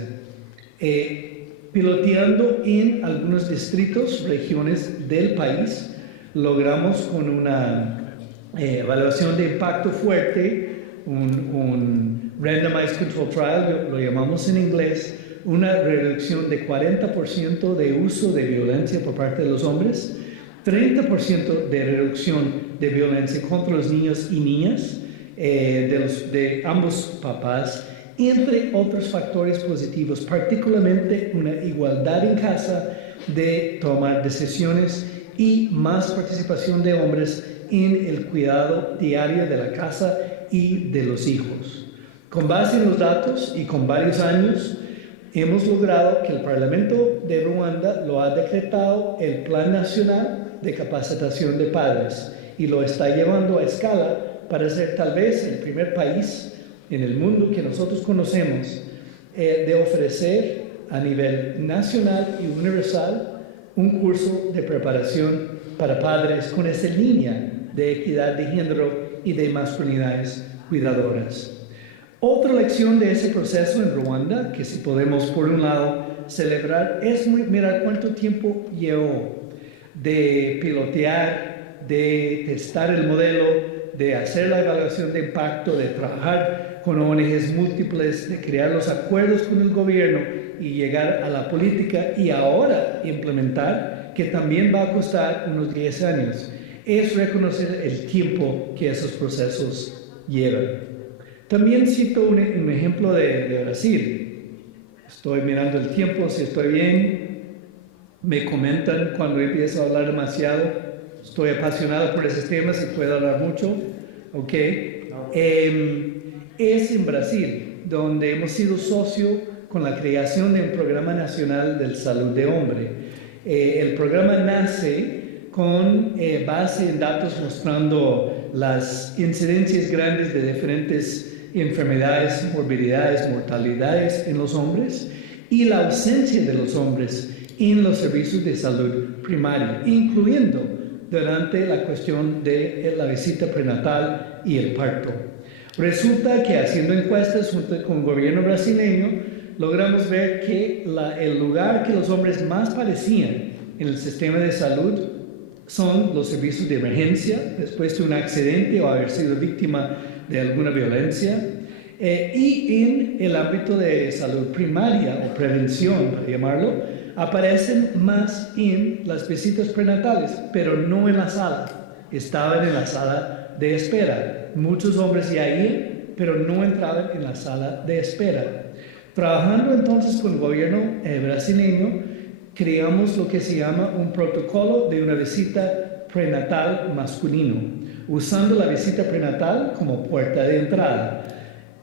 Piloteando en algunos distritos, regiones del país, logramos con una evaluación de impacto fuerte, un randomized control trial, lo llamamos en inglés, una reducción de 40% de uso de violencia por parte de los hombres, 30% de reducción de violencia contra los niños y niñas de ambos papás, entre otros factores positivos, particularmente una igualdad en casa de tomar decisiones y más participación de hombres en el cuidado diario de la casa y de los hijos. Con base en los datos y con varios años, hemos logrado que el Parlamento de Ruanda lo ha decretado el Plan Nacional de Capacitación de Padres y lo está llevando a escala para ser tal vez el primer país en el mundo que nosotros conocemos de ofrecer a nivel nacional y universal un curso de preparación para padres con esa línea de equidad de género y de masculinidades cuidadoras. Otra lección de ese proceso en Ruanda, que si podemos por un lado celebrar, es mirar cuánto tiempo llevó de pilotear, de testar el modelo, de hacer la evaluación de impacto, de trabajar con ONGs múltiples, de crear los acuerdos con el gobierno y llegar a la política y ahora implementar, que también va a costar unos 10 años. Es reconocer el tiempo que esos procesos llevan. También cito un ejemplo de Brasil. Estoy mirando el tiempo, si estoy bien, me comentan cuando empiezo a hablar demasiado. Estoy apasionado por esos temas y puedo hablar mucho. ¿Ok? Es en Brasil donde hemos sido socio con la creación de un programa nacional de salud de hombre. El programa nace con base en datos mostrando las incidencias grandes de diferentes enfermedades, morbilidades, mortalidades en los hombres y la ausencia de los hombres en los servicios de salud primaria, incluyendo durante la cuestión de la visita prenatal y el parto. Resulta que haciendo encuestas junto con el gobierno brasileño, logramos ver que el lugar que los hombres más padecían en el sistema de salud son los servicios de emergencia, después de un accidente o haber sido víctima de alguna violencia, y en el ámbito de salud primaria o prevención, para llamarlo, aparecen más en las visitas prenatales, pero no en la sala. Estaban en la sala de espera. Muchos hombres ya iban, pero no entraban en la sala de espera. Trabajando entonces con el gobierno brasileño, creamos lo que se llama un protocolo de una visita prenatal masculino, usando la visita prenatal como puerta de entrada.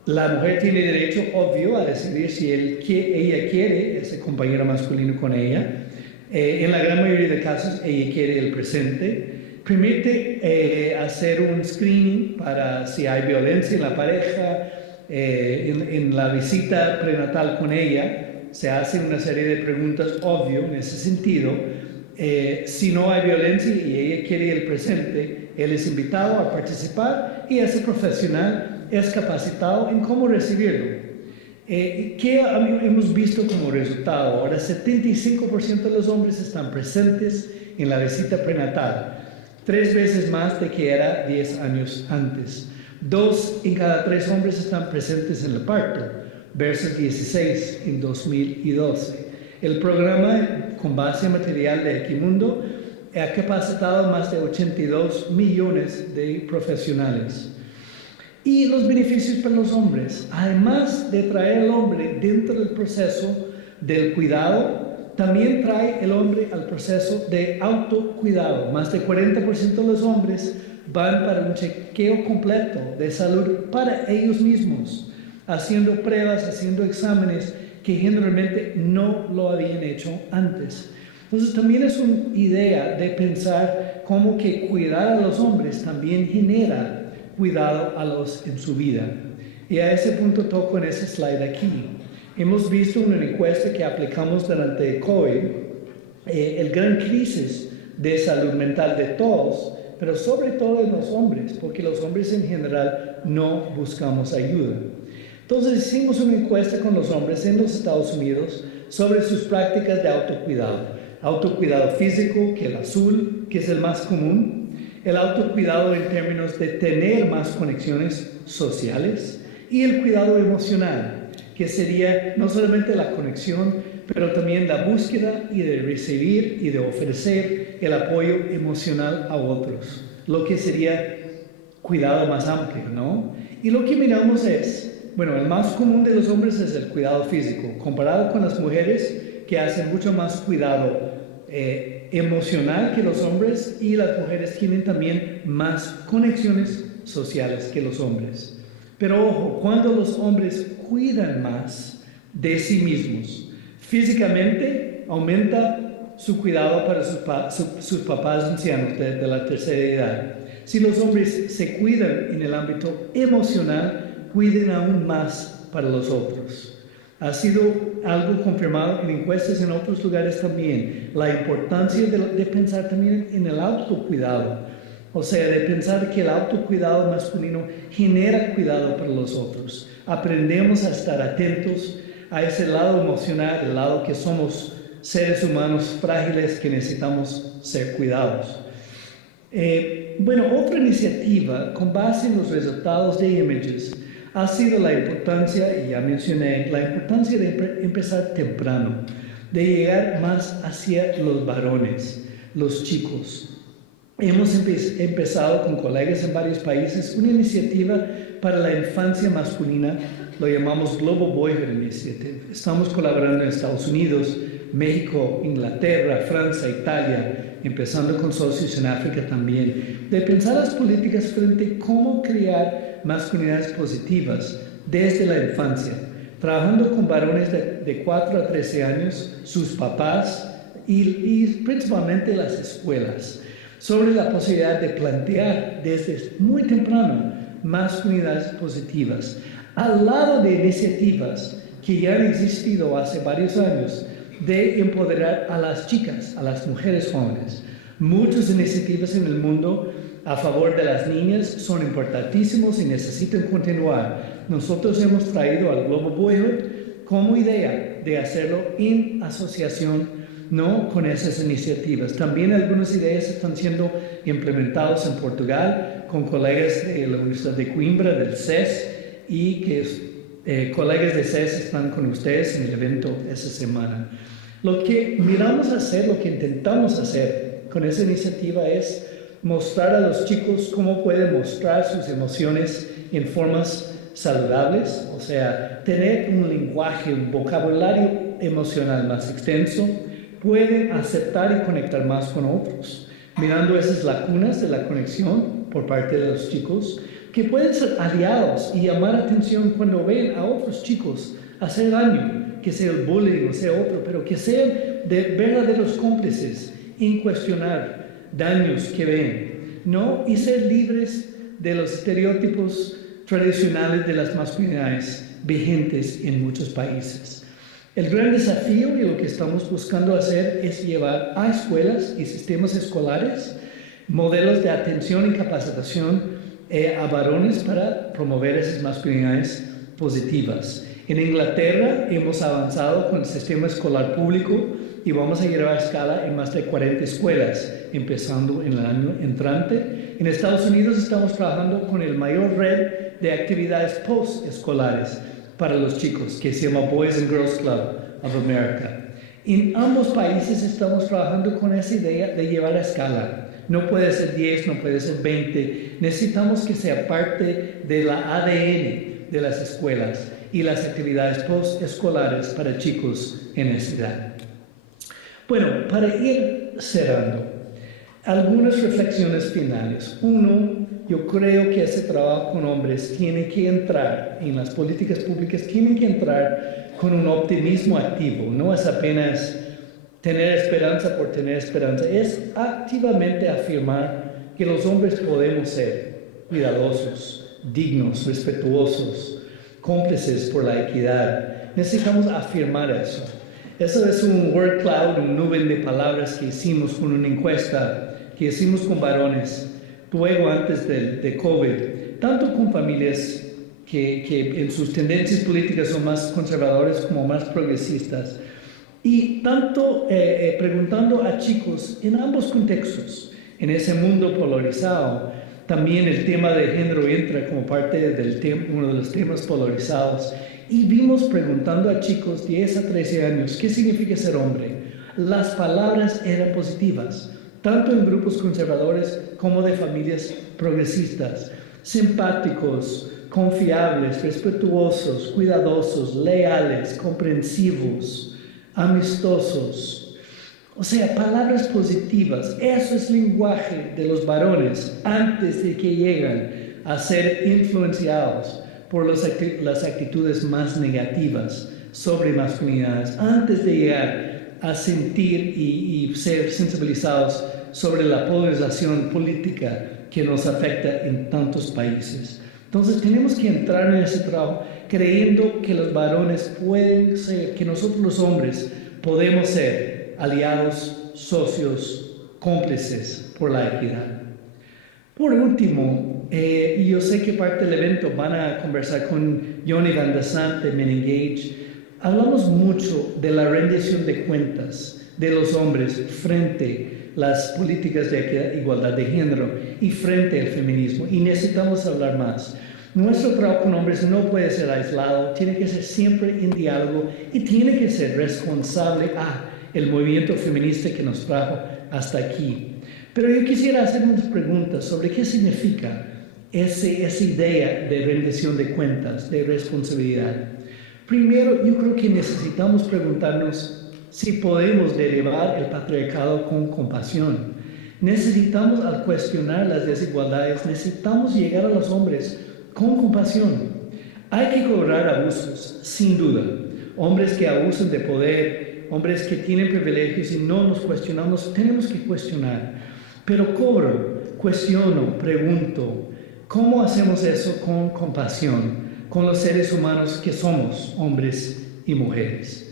La mujer tiene derecho, obvio, a decidir si ella quiere ese compañero masculino con ella. En la gran mayoría de casos, ella quiere el presente. Permite hacer un screening para si hay violencia en la pareja. En la visita prenatal con ella se hace una serie de preguntas, obvio, en ese sentido. Si no hay violencia y ella quiere el presente, él es invitado a participar y ese profesional es capacitado en cómo recibirlo. ¿Qué hemos visto como resultado? Ahora 75% de los hombres están presentes en la visita prenatal, 3 veces más de que era 10 años antes. 2 en cada 3 hombres están presentes en el parto, versus 16 en 2012. El programa, con base en material de Equimundo, ha capacitado más de 82 millones de profesionales. Y los beneficios para los hombres, además de traer al hombre dentro del proceso del cuidado, también trae el hombre al proceso de autocuidado. Más del 40% de los hombres van para un chequeo completo de salud para ellos mismos, haciendo pruebas, haciendo exámenes que generalmente no lo habían hecho antes. Entonces también es una idea de pensar cómo que cuidar a los hombres también genera cuidado en su vida. Y a ese punto toco en ese slide aquí. Hemos visto una encuesta que aplicamos durante COVID, el gran crisis de salud mental de todos, pero sobre todo en los hombres, porque los hombres en general no buscamos ayuda. Entonces hicimos una encuesta con los hombres en los Estados Unidos sobre sus prácticas de autocuidado. Autocuidado físico, que es el azul, que es el más común. El autocuidado en términos de tener más conexiones sociales. Y el cuidado emocional, que sería no solamente la conexión, pero también la búsqueda y de recibir y de ofrecer el apoyo emocional a otros. Lo que sería cuidado más amplio, ¿no? Y lo que miramos es, bueno, el más común de los hombres es el cuidado físico, comparado con las mujeres que hacen mucho más cuidado emocional que los hombres, y las mujeres tienen también más conexiones sociales que los hombres. Pero ojo, cuando los hombres cuidan más, de sí mismos. Físicamente aumenta su cuidado para sus papás ancianos de la tercera edad. Si los hombres se cuidan en el ámbito emocional, cuiden aún más para los otros. Ha sido algo confirmado en encuestas en otros lugares también, la importancia de pensar también en el autocuidado. O sea, de pensar que el autocuidado masculino genera cuidado para los otros. Aprendemos a estar atentos a ese lado emocional, el lado que somos seres humanos frágiles que necesitamos ser cuidados. Otra iniciativa con base en los resultados de Images ha sido la importancia, y ya mencioné, la importancia de empezar temprano, de llegar más hacia los varones, los chicos. Hemos empezado con colegas en varios países una iniciativa para la infancia masculina, lo llamamos Global Boyhood Initiative. Estamos colaborando en Estados Unidos, México, Inglaterra, Francia, Italia, empezando con socios en África también, de pensar las políticas frente a cómo crear masculinidades positivas desde la infancia, trabajando con varones de 4 a 13 años, sus papás y principalmente las escuelas, sobre la posibilidad de plantear desde muy temprano masculinidades positivas, al lado de iniciativas que ya han existido hace varios años de empoderar a las chicas, a las mujeres jóvenes. Muchas iniciativas en el mundo a favor de las niñas son importantísimos y necesitan continuar. Nosotros hemos traído al Global Boyhood como idea de hacerlo en asociación con esas iniciativas. También algunas ideas están siendo implementadas en Portugal con colegas de la Universidad de Coimbra, del CES, y que colegas de CES están con ustedes en el evento esa semana. Lo que miramos hacer, lo que intentamos hacer con esa iniciativa es mostrar a los chicos cómo pueden mostrar sus emociones en formas saludables, o sea, tener un lenguaje, un vocabulario emocional más extenso, pueden aceptar y conectar más con otros, mirando esas lagunas de la conexión por parte de los chicos, que pueden ser aliados y llamar atención cuando ven a otros chicos hacer daño, que sea el bullying o sea otro, pero que sean de verdaderos cómplices en cuestionar daños que ven, y ser libres de los estereotipos tradicionales de las masculinidades vigentes en muchos países. El gran desafío y lo que estamos buscando hacer es llevar a escuelas y sistemas escolares modelos de atención y capacitación a varones para promover esas masculinidades positivas. En Inglaterra hemos avanzado con el sistema escolar público y vamos a llevar a escala en más de 40 escuelas, empezando en el año entrante. En Estados Unidos estamos trabajando con el mayor red de actividades post-escolares para los chicos, que se llama Boys and Girls Club of America. En ambos países estamos trabajando con esa idea de llevar a escala. No puede ser 10, no puede ser 20. Necesitamos que sea parte de la ADN de las escuelas y las actividades post-escolares para chicos en esa edad. Bueno, para ir cerrando, algunas reflexiones finales. Uno, yo creo que ese trabajo con hombres tiene que entrar en las políticas públicas, tiene que entrar con un optimismo activo, no es apenas tener esperanza por tener esperanza, es activamente afirmar que los hombres podemos ser cuidadosos, dignos, respetuosos, cómplices por la equidad. Necesitamos afirmar eso. Eso es un word cloud, un nube de palabras que hicimos con una encuesta que hicimos con varones luego antes de COVID, tanto con familias que en sus tendencias políticas son más conservadores como más progresistas, y tanto preguntando a chicos en ambos contextos, en ese mundo polarizado. También el tema de género entra como parte del uno de los temas polarizados. Y vimos preguntando a chicos 10 a 13 años, ¿qué significa ser hombre? Las palabras eran positivas, tanto en grupos conservadores como de familias progresistas. Simpáticos, confiables, respetuosos, cuidadosos, leales, comprensivos, amistosos. O sea, palabras positivas. Eso es lenguaje de los varones antes de que llegan a ser influenciados por las actitudes más negativas sobre masculinidades, antes de llegar a sentir y ser sensibilizados sobre la polarización política que nos afecta en tantos países. Entonces tenemos que entrar en ese trabajo creyendo que los varones pueden ser, que nosotros los hombres podemos ser aliados, socios, cómplices por la equidad. Por último, yo sé que parte del evento van a conversar con Johnny Van de Sant de Men Engage. Hablamos mucho de la rendición de cuentas de los hombres frente a las políticas de igualdad de género y frente al feminismo, y necesitamos hablar más. Nuestro trabajo con hombres no puede ser aislado, tiene que ser siempre en diálogo y tiene que ser responsable el movimiento feminista que nos trajo hasta aquí. Pero yo quisiera hacer unas preguntas sobre qué significa esa idea de rendición de cuentas, de responsabilidad. Primero, yo creo que necesitamos preguntarnos si podemos derivar el patriarcado con compasión. Necesitamos, al cuestionar las desigualdades, necesitamos llegar a los hombres con compasión. Hay que cobrar abusos, sin duda. Hombres que abusan de poder, hombres que tienen privilegios y no nos cuestionamos, tenemos que cuestionar. Pero cuestiono, pregunto, ¿cómo hacemos eso con compasión con los seres humanos que somos, hombres y mujeres?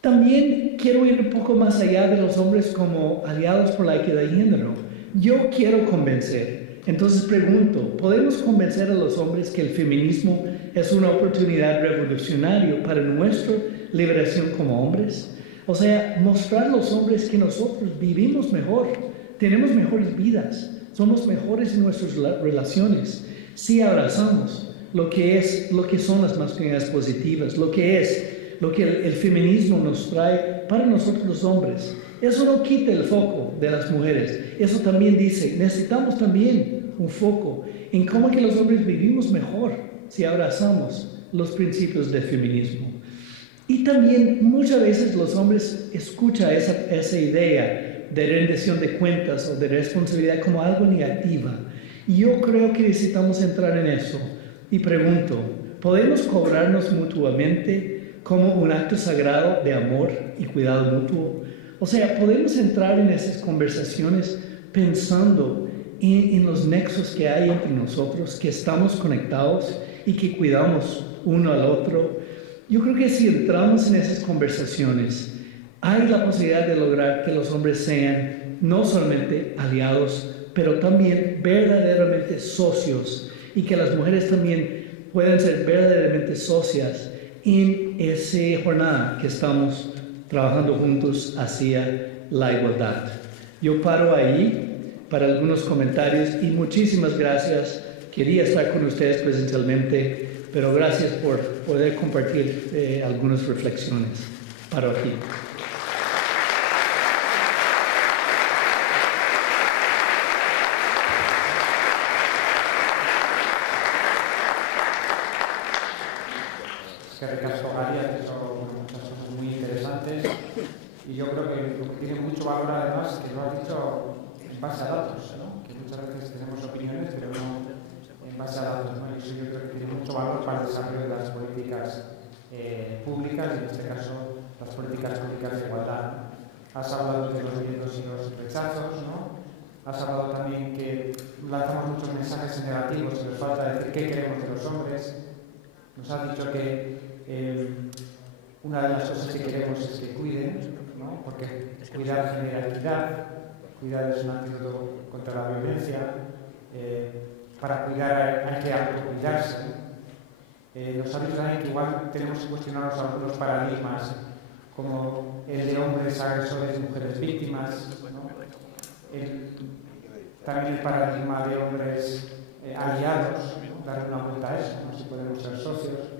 También quiero ir un poco más allá de los hombres como aliados por la equidad de género. Yo quiero convencer. Entonces pregunto, ¿podemos convencer a los hombres que el feminismo es una oportunidad revolucionaria para nuestra liberación como hombres? O sea, mostrar a los hombres que nosotros vivimos mejor, tenemos mejores vidas, somos mejores en nuestras relaciones, si abrazamos lo que son las masculinidades positivas, lo que el feminismo nos trae para nosotros los hombres. Eso no quita el foco de las mujeres, eso también dice, necesitamos también un foco en cómo que los hombres vivimos mejor si abrazamos los principios del feminismo. Y también muchas veces los hombres escuchan esa idea de rendición de cuentas o de responsabilidad como algo negativa. Y yo creo que necesitamos entrar en eso. Y pregunto, ¿podemos cobrarnos mutuamente como un acto sagrado de amor y cuidado mutuo? O sea, ¿podemos entrar en esas conversaciones pensando en los nexos que hay entre nosotros, que estamos conectados y que cuidamos uno al otro? Yo creo que si entramos en esas conversaciones, hay la posibilidad de lograr que los hombres sean no solamente aliados, pero también verdaderamente socios, y que las mujeres también puedan ser verdaderamente socias en esa jornada que estamos trabajando juntos hacia la igualdad. Yo paro ahí para algunos comentarios y muchísimas gracias. Quería estar con ustedes presencialmente, pero gracias por poder compartir algunas reflexiones. Paro aquí. Que recasó Arias, que son muchas cosas muy interesantes, y yo creo que lo que tiene mucho valor además, que lo has dicho en base a datos, ¿no? Que muchas veces tenemos opiniones, pero no en base a datos, ¿no? Y eso yo creo que tiene mucho valor para el desarrollo de las políticas públicas, y en este caso las políticas públicas de igualdad. Has hablado de los miedos y los rechazos, ¿no? Has hablado también que lanzamos muchos mensajes negativos, que nos falta decir qué queremos de los hombres. Nos has dicho que una de las cosas que queremos es que cuiden, ¿no? Porque cuidar genera equidad, cuidar es un antídoto contra la violencia, para cuidar hay que autocuidarse. Nos has dicho también que igual tenemos que cuestionarnos algunos paradigmas, como el de hombres agresores y mujeres víctimas, ¿no? También el paradigma de hombres aliados, ¿no? Darle una vuelta a eso, ¿no? Si podemos ser socios.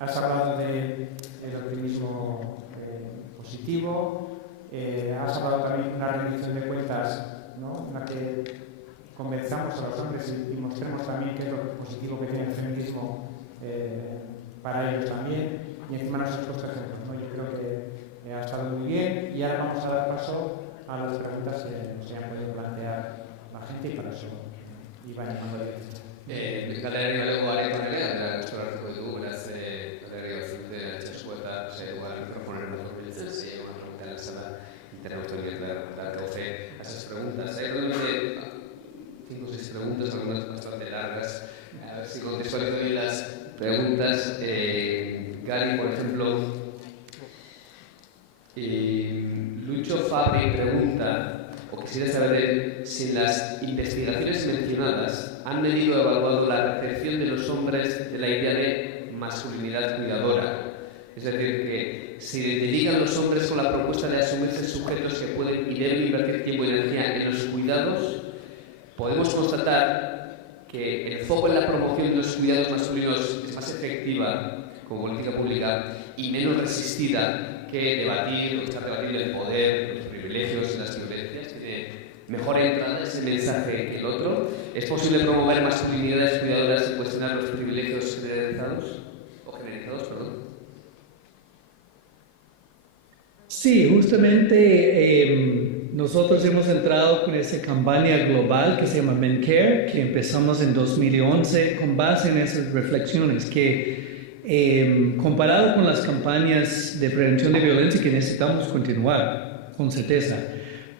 Has hablado del optimismo positivo, has hablado también de una rendición de cuentas, ¿no? En la que convenzamos a los hombres y mostremos también qué es lo positivo que tiene el feminismo para ellos también, y encima nos has puesto ejemplos, ¿no? Yo creo que ha estado muy bien, y ahora vamos a dar paso a las preguntas que nos hayan podido plantear la gente, y para eso iba animando a la Galera legoaren panelean, eskorartuko dugu, beraz, galera zinte txesku eta preguntas. Gary, por ejemplo, Lucho Fabri pregunta, o quisiera saber si en las investigaciones mencionadas han medido o evaluado la recepción de los hombres de la idea de masculinidad cuidadora. Es decir, que se identifican los hombres con la propuesta de asumirse sujetos que pueden y deben invertir tiempo y energía en los cuidados. Podemos constatar que el foco en la promoción de los cuidados masculinos es más efectiva como política pública y menos resistida que debatir o estar debatiendo el poder, los privilegios y las violencias. Tiene mejor entrada ese mensaje que el otro. ¿Es posible promover masculinidades cuidadoras y cuestionar los privilegios generalizados? Sí, justamente nosotros hemos entrado con esa campaña global que se llama Men Care, que empezamos en 2011 con base en esas reflexiones que comparado con las campañas de prevención de violencia que necesitamos continuar, con certeza,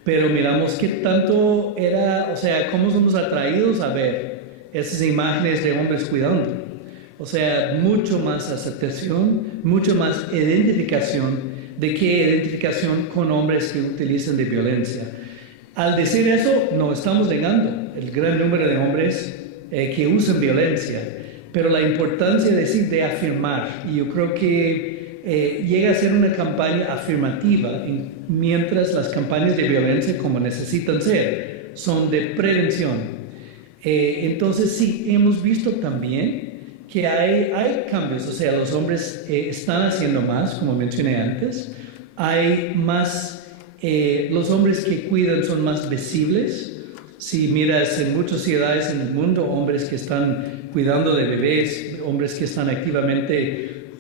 pero miramos qué tanto era, o sea, cómo somos atraídos a ver esas imágenes de hombres cuidando. O sea, mucho más aceptación, mucho más identificación de qué identificación con hombres que utilizan de violencia. Al decir eso, no estamos negando el gran número de hombres que usan violencia, pero la importancia de afirmar, y yo creo que llega a ser una campaña afirmativa, mientras las campañas de violencia, como necesitan ser, son de prevención. Entonces sí, hemos visto también que hay cambios, o sea, los hombres están haciendo más, como mencioné antes, hay más, los hombres que cuidan son más visibles. Si miras en muchas ciudades en el mundo, hombres que están cuidando de bebés, hombres que están activamente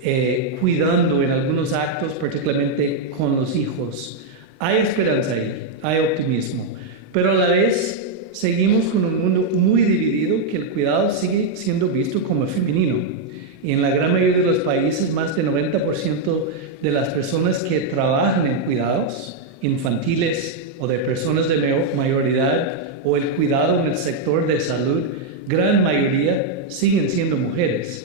cuidando en algunos actos, particularmente con los hijos. Hay esperanza ahí, hay optimismo, pero a la vez seguimos con un mundo muy dividido que el cuidado sigue siendo visto como femenino. Y en la gran mayoría de los países, más del 90% de las personas que trabajan en cuidados infantiles o de personas de mayor edad o el cuidado en el sector de salud, gran mayoría siguen siendo mujeres.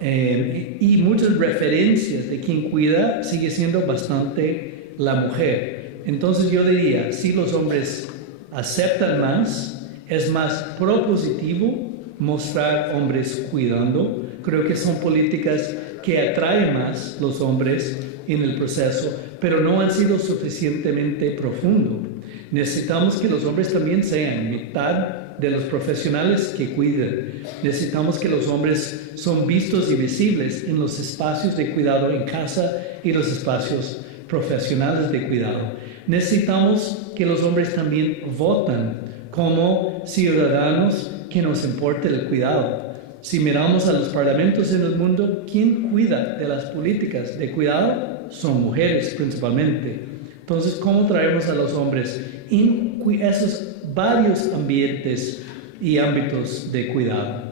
Y muchas referencias de quien cuida sigue siendo bastante la mujer. Entonces yo diría, si los hombres aceptan más, es más propositivo mostrar hombres cuidando. Creo que son políticas que atraen más los hombres en el proceso, pero no han sido suficientemente profundo. Necesitamos que los hombres también sean mitad de los profesionales que cuidan. Necesitamos que los hombres son vistos y visibles en los espacios de cuidado en casa y los espacios profesionales de cuidado. Necesitamos que los hombres también votan como ciudadanos que nos importe el cuidado. Si miramos a los parlamentos en el mundo, ¿quién cuida de las políticas de cuidado? Son mujeres principalmente. Entonces, ¿cómo traemos a los hombres en esos varios ambientes y ámbitos de cuidado?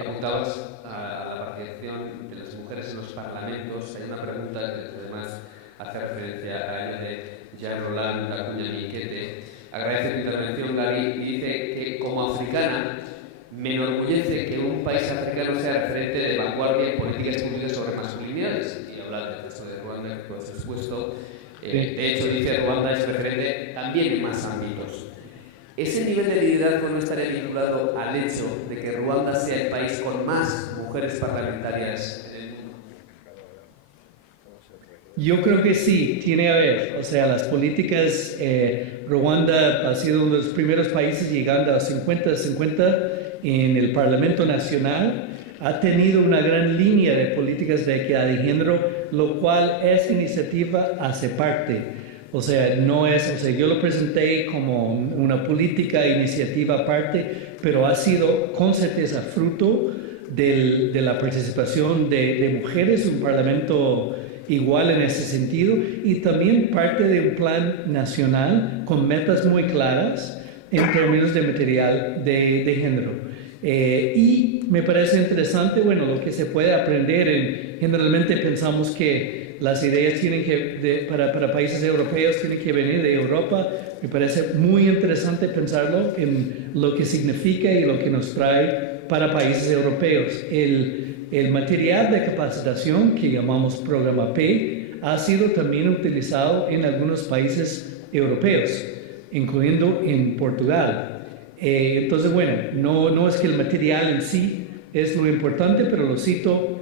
Apuntabas a la participación de las mujeres en los parlamentos. Hay una pregunta que además hace referencia a la de Jean Roland Acuña Miquete. Agradece tu intervención, Gary, y dice que como africana me enorgullece que un país africano sea referente de vanguardia en políticas públicas sobre masculinidades. Y habla del caso de Ruanda, que por supuesto, de hecho dice Ruanda es referente también en más ámbitos. ¿Ese nivel de liderazgo no estaría vinculado al hecho de que Ruanda sea el país con más mujeres parlamentarias en el mundo? Yo creo que sí, tiene que haber. O sea, las políticas, Ruanda ha sido uno de los primeros países llegando a 50-50 en el Parlamento Nacional. Ha tenido una gran línea de políticas de equidad de género, lo cual esta iniciativa hace parte. O sea, no es, o sea, yo lo presenté como una política, iniciativa aparte, pero ha sido con certeza fruto de la participación de mujeres en un parlamento igual en ese sentido y también parte de un plan nacional con metas muy claras en términos de material de género. Y me parece interesante, bueno, lo que se puede aprender generalmente pensamos que las ideas tienen que, para países europeos tienen que venir de Europa. Me parece muy interesante pensarlo en lo que significa y lo que nos trae para países europeos. el material de capacitación que llamamos Programa P ha sido también utilizado en algunos países europeos, incluyendo en Portugal. Entonces, bueno, no es que el material en sí es lo importante, pero lo cito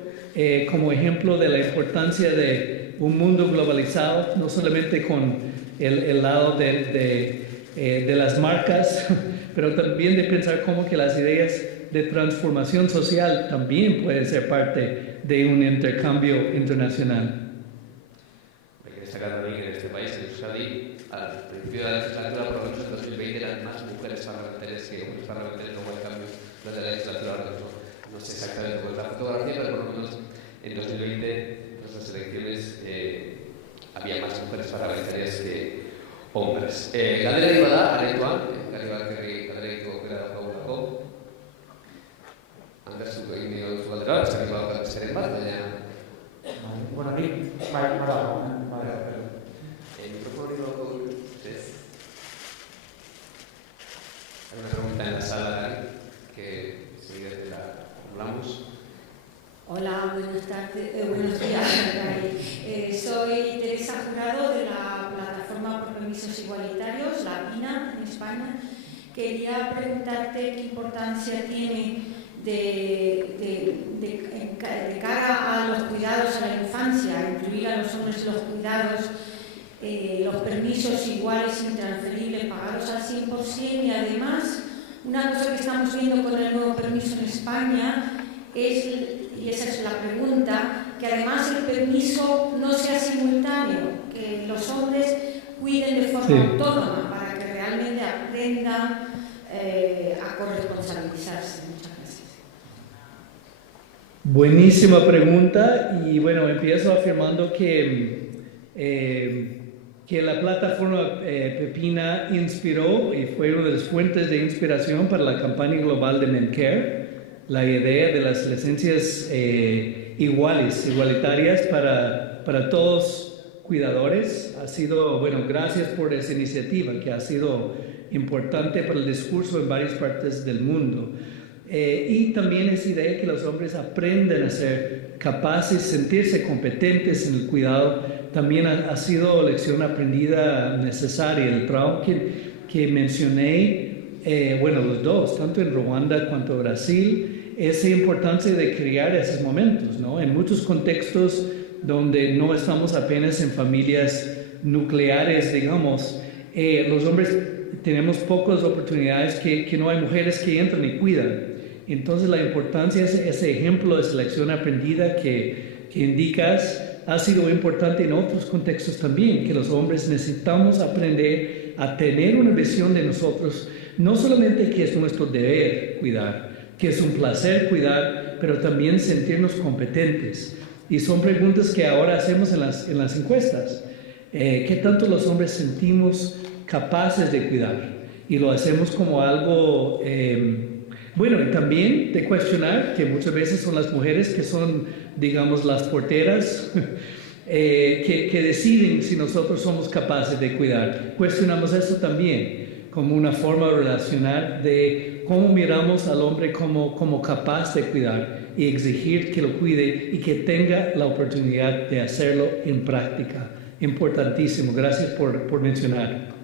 como ejemplo de la importancia de un mundo globalizado, no solamente con el lado de las marcas, pero también de pensar cómo que las ideas de transformación social también pueden ser parte de un intercambio internacional. Hay que destacar también que en este país, en Euskadi, al principio de la legislatura, por lo menos en 2020, eran más mujeres parlamentarias que hombres parlamentarios, luego hay cambios durante la legislatura, ahora no sé exactamente cuál es la fotografía, pero por lo menos en 2020, en nuestras elecciones, había más mujeres parlamentarias que hombres. Galdera iba da, aretoan, galdereiko gara daugulako. Anderzuk egin dio duzu galdera, ez dakit badaukat zeren bat, baina... Bueno, aquí, vale. El micrófono lo usted. Hay una pregunta en la sala que enseguida te la hablamos. Hola, buenos días. Soy Teresa Jurado de la Plataforma por Permisos Igualitarios, la PINA, en España. Quería preguntarte qué importancia tiene de cara a los cuidados a la infancia, incluir a los hombres los cuidados, los permisos iguales, intransferibles, pagados al 100%, y además, una cosa que estamos viendo con el nuevo permiso en España es, y esa es la pregunta, que además el permiso no sea simultáneo, que los hombres cuiden de forma autónoma para que realmente aprendan a corresponsabilizarse. Muchas gracias. Buenísima pregunta, y bueno, empiezo afirmando que la plataforma Pepina inspiró y fue una de las fuentes de inspiración para la campaña global de Medcare, la idea de las licencias igualitarias para todos cuidadores. Ha sido, bueno, gracias por esa iniciativa que ha sido importante para el discurso en varias partes del mundo. Y también esa idea que los hombres aprenden a ser capaces, sentirse competentes en el cuidado, también ha sido lección aprendida necesaria. El trabajo que mencioné, bueno, los dos, tanto en Ruanda cuanto en Brasil, esa importancia de crear esos momentos, ¿no? En muchos contextos donde no estamos apenas en familias nucleares, digamos, los hombres tenemos pocas oportunidades que no hay mujeres que entran y cuidan. Entonces la importancia de ese ejemplo de selección aprendida que indicas ha sido importante en otros contextos también, que los hombres necesitamos aprender a tener una visión de nosotros, no solamente que es nuestro deber cuidar, que es un placer cuidar, pero también sentirnos competentes. Y son preguntas que ahora hacemos en las encuestas. ¿Qué tanto los hombres sentimos capaces de cuidar? Y lo hacemos como algo... bueno, y también de cuestionar que muchas veces son las mujeres que son, digamos, las porteras que deciden si nosotros somos capaces de cuidar. Cuestionamos eso también como una forma de relacionar de cómo miramos al hombre como capaz de cuidar y exigir que lo cuide y que tenga la oportunidad de hacerlo en práctica. Importantísimo. Gracias por mencionar.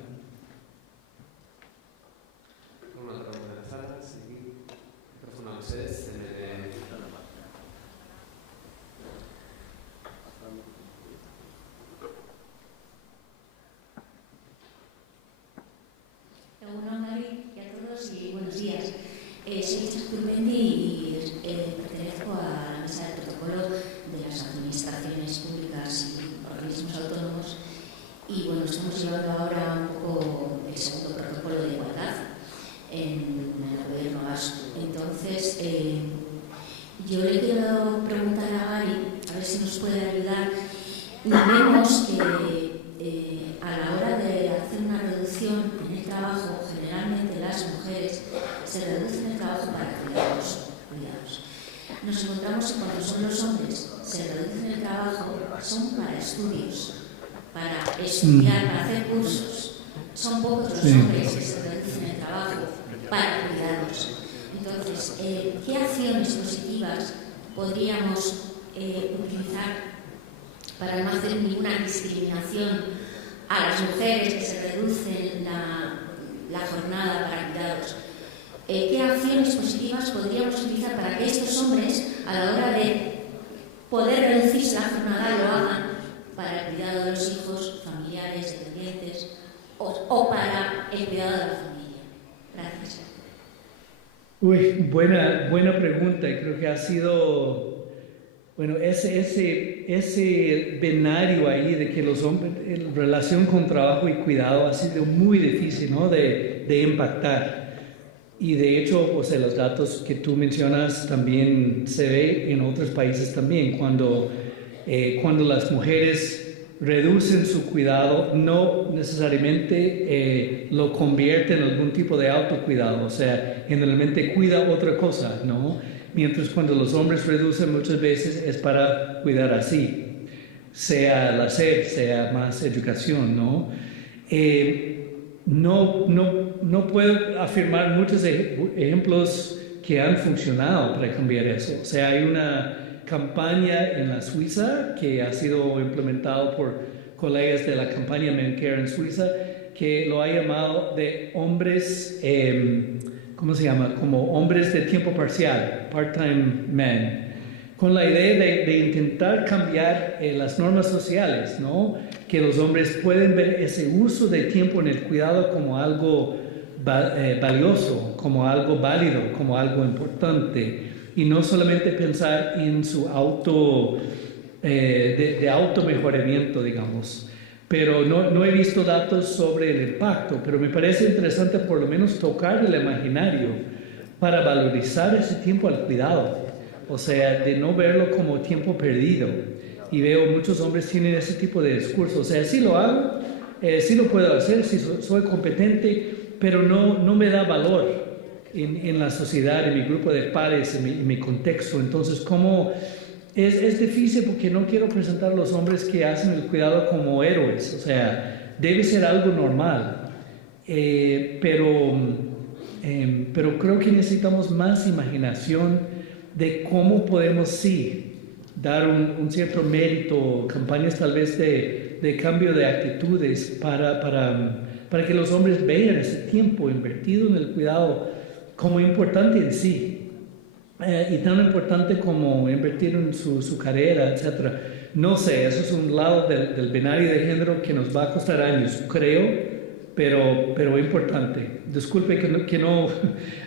Soy Chasturmendi y pertenezco a la mesa de protocolo de las administraciones públicas y organismos autónomos. Y bueno, estamos llevando ahora un poco el segundo protocolo de igualdad en el gobierno vasco. Entonces, yo le quiero preguntar a Gary, a ver si nos puede ayudar. Vemos que a la hora de hacer una reducción en el trabajo, generalmente las mujeres se reducen el trabajo para cuidados. Nos encontramos que cuando son los hombres se reducen el trabajo, son para estudios, para estudiar, para hacer cursos. Son pocos los hombres que se reducen el trabajo para cuidados. Entonces, ¿qué acciones positivas podríamos utilizar para no hacer ninguna discriminación a las mujeres, que se reduce la jornada para cuidados. ¿Qué acciones positivas podríamos utilizar para que estos hombres, a la hora de poder reducirse la jornada, lo hagan para el cuidado de los hijos, familiares, dependientes o para el cuidado de la familia? Gracias. Uy, buena pregunta, y creo que ha sido, bueno, ese binario ahí de que los hombres, en relación con trabajo y cuidado, ha sido muy difícil, ¿no?, de impactar. Y de hecho, o sea, los datos que tú mencionas también se ve en otros países también, cuando las mujeres reducen su cuidado, no necesariamente lo convierte en algún tipo de autocuidado, o sea, generalmente cuida otra cosa, ¿no? Mientras cuando los hombres reducen muchas veces es para cuidar así, sea la sed, sea más educación, ¿no? No puedo afirmar muchos ejemplos que han funcionado para cambiar eso. O sea, hay una campaña en la Suiza que ha sido implementado por colegas de la campaña Men Care en Suiza, que lo ha llamado de hombres, ¿cómo se llama? Como hombres de tiempo parcial, part-time men, con la idea de intentar cambiar las normas sociales, ¿no? Que los hombres pueden ver ese uso de tiempo en el cuidado como algo valioso, como algo válido, como algo importante, y no solamente pensar en su de auto-mejoramiento, digamos. Pero no he visto datos sobre el impacto, pero me parece interesante por lo menos tocar el imaginario para valorizar ese tiempo al cuidado, o sea, de no verlo como tiempo perdido. Y veo muchos hombres tienen ese tipo de discurso, o sea, sí lo hago, sí lo puedo hacer, sí soy competente, pero no me da valor en la sociedad, en mi grupo de pares, en mi contexto. Entonces, ¿cómo? Es difícil porque no quiero presentar a los hombres que hacen el cuidado como héroes, o sea, debe ser algo normal, pero creo que necesitamos más imaginación de cómo podemos sí dar un cierto mérito, campañas tal vez de cambio de actitudes para que los hombres vean ese tiempo invertido en el cuidado como importante en sí. Y tan importante como invertir en su carrera, etc. No sé, eso es un lado del binario de género que nos va a costar años, creo, pero importante. Disculpe que no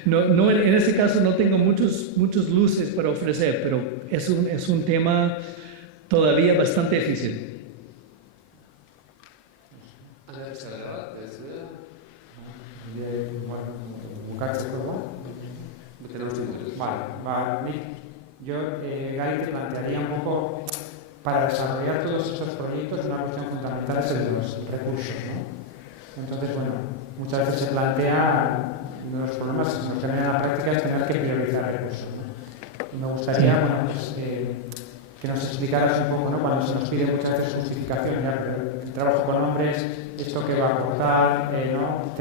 en ese caso no tengo muchos luces para ofrecer, pero es un tema todavía bastante difícil. Vale. Yo, Gary, te plantearía un poco, para desarrollar todos estos proyectos, una cuestión fundamental es el de los recursos, ¿no? Entonces, bueno, muchas veces se plantea, uno de los problemas que nos genera en la práctica es tener que priorizar recursos, ¿no? Y me gustaría, bueno, pues, que nos explicaras un poco, ¿no? Cuando se nos pide muchas veces justificación, el trabajo con hombres, esto que va a aportar, ¿no?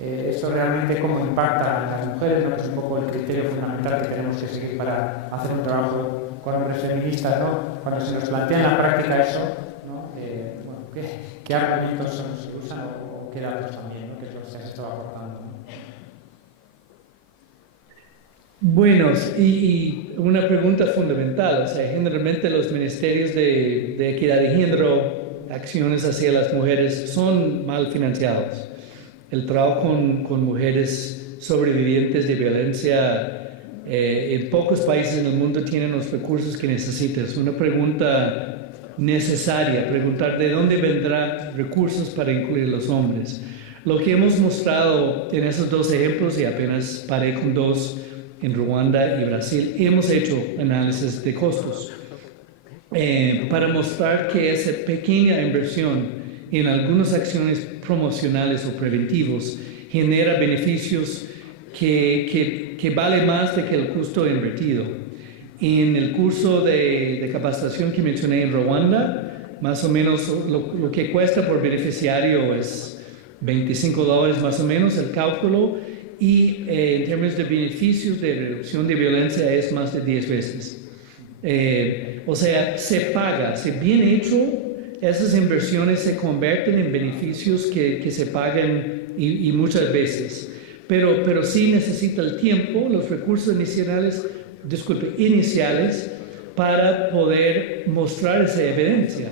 Esto realmente cómo impacta en las mujeres, ¿no? Es un poco el criterio fundamental que tenemos que seguir para hacer un trabajo con hombres feministas, ¿no? Cuando se nos plantea en la práctica eso, ¿no? Bueno, ¿qué argumentos se usan o qué datos también, ¿no? Que es lo que se has estado aportando, ¿no? Buenos, y una pregunta fundamental, o sea, generalmente los ministerios de equidad de género, acciones hacia las mujeres, son mal financiados. El trabajo con mujeres sobrevivientes de violencia en pocos países en el mundo tienen los recursos que necesitan. Es una pregunta necesaria, preguntar de dónde vendrán recursos para incluir a los hombres. Lo que hemos mostrado en esos dos ejemplos, y apenas paré con dos, en Ruanda y Brasil, hemos hecho análisis de costos para mostrar que esa pequeña inversión en algunas acciones promocionales o preventivos genera beneficios que vale más de que el costo invertido. En el curso de capacitación que mencioné en Ruanda, más o menos lo que cuesta por beneficiario es $25 más o menos el cálculo, y en términos de beneficios de reducción de violencia es más de 10 veces. O sea, se paga, si bien hecho, esas inversiones se convierten en beneficios que se pagan y muchas veces. Pero sí necesita el tiempo, los recursos iniciales para poder mostrar esa evidencia.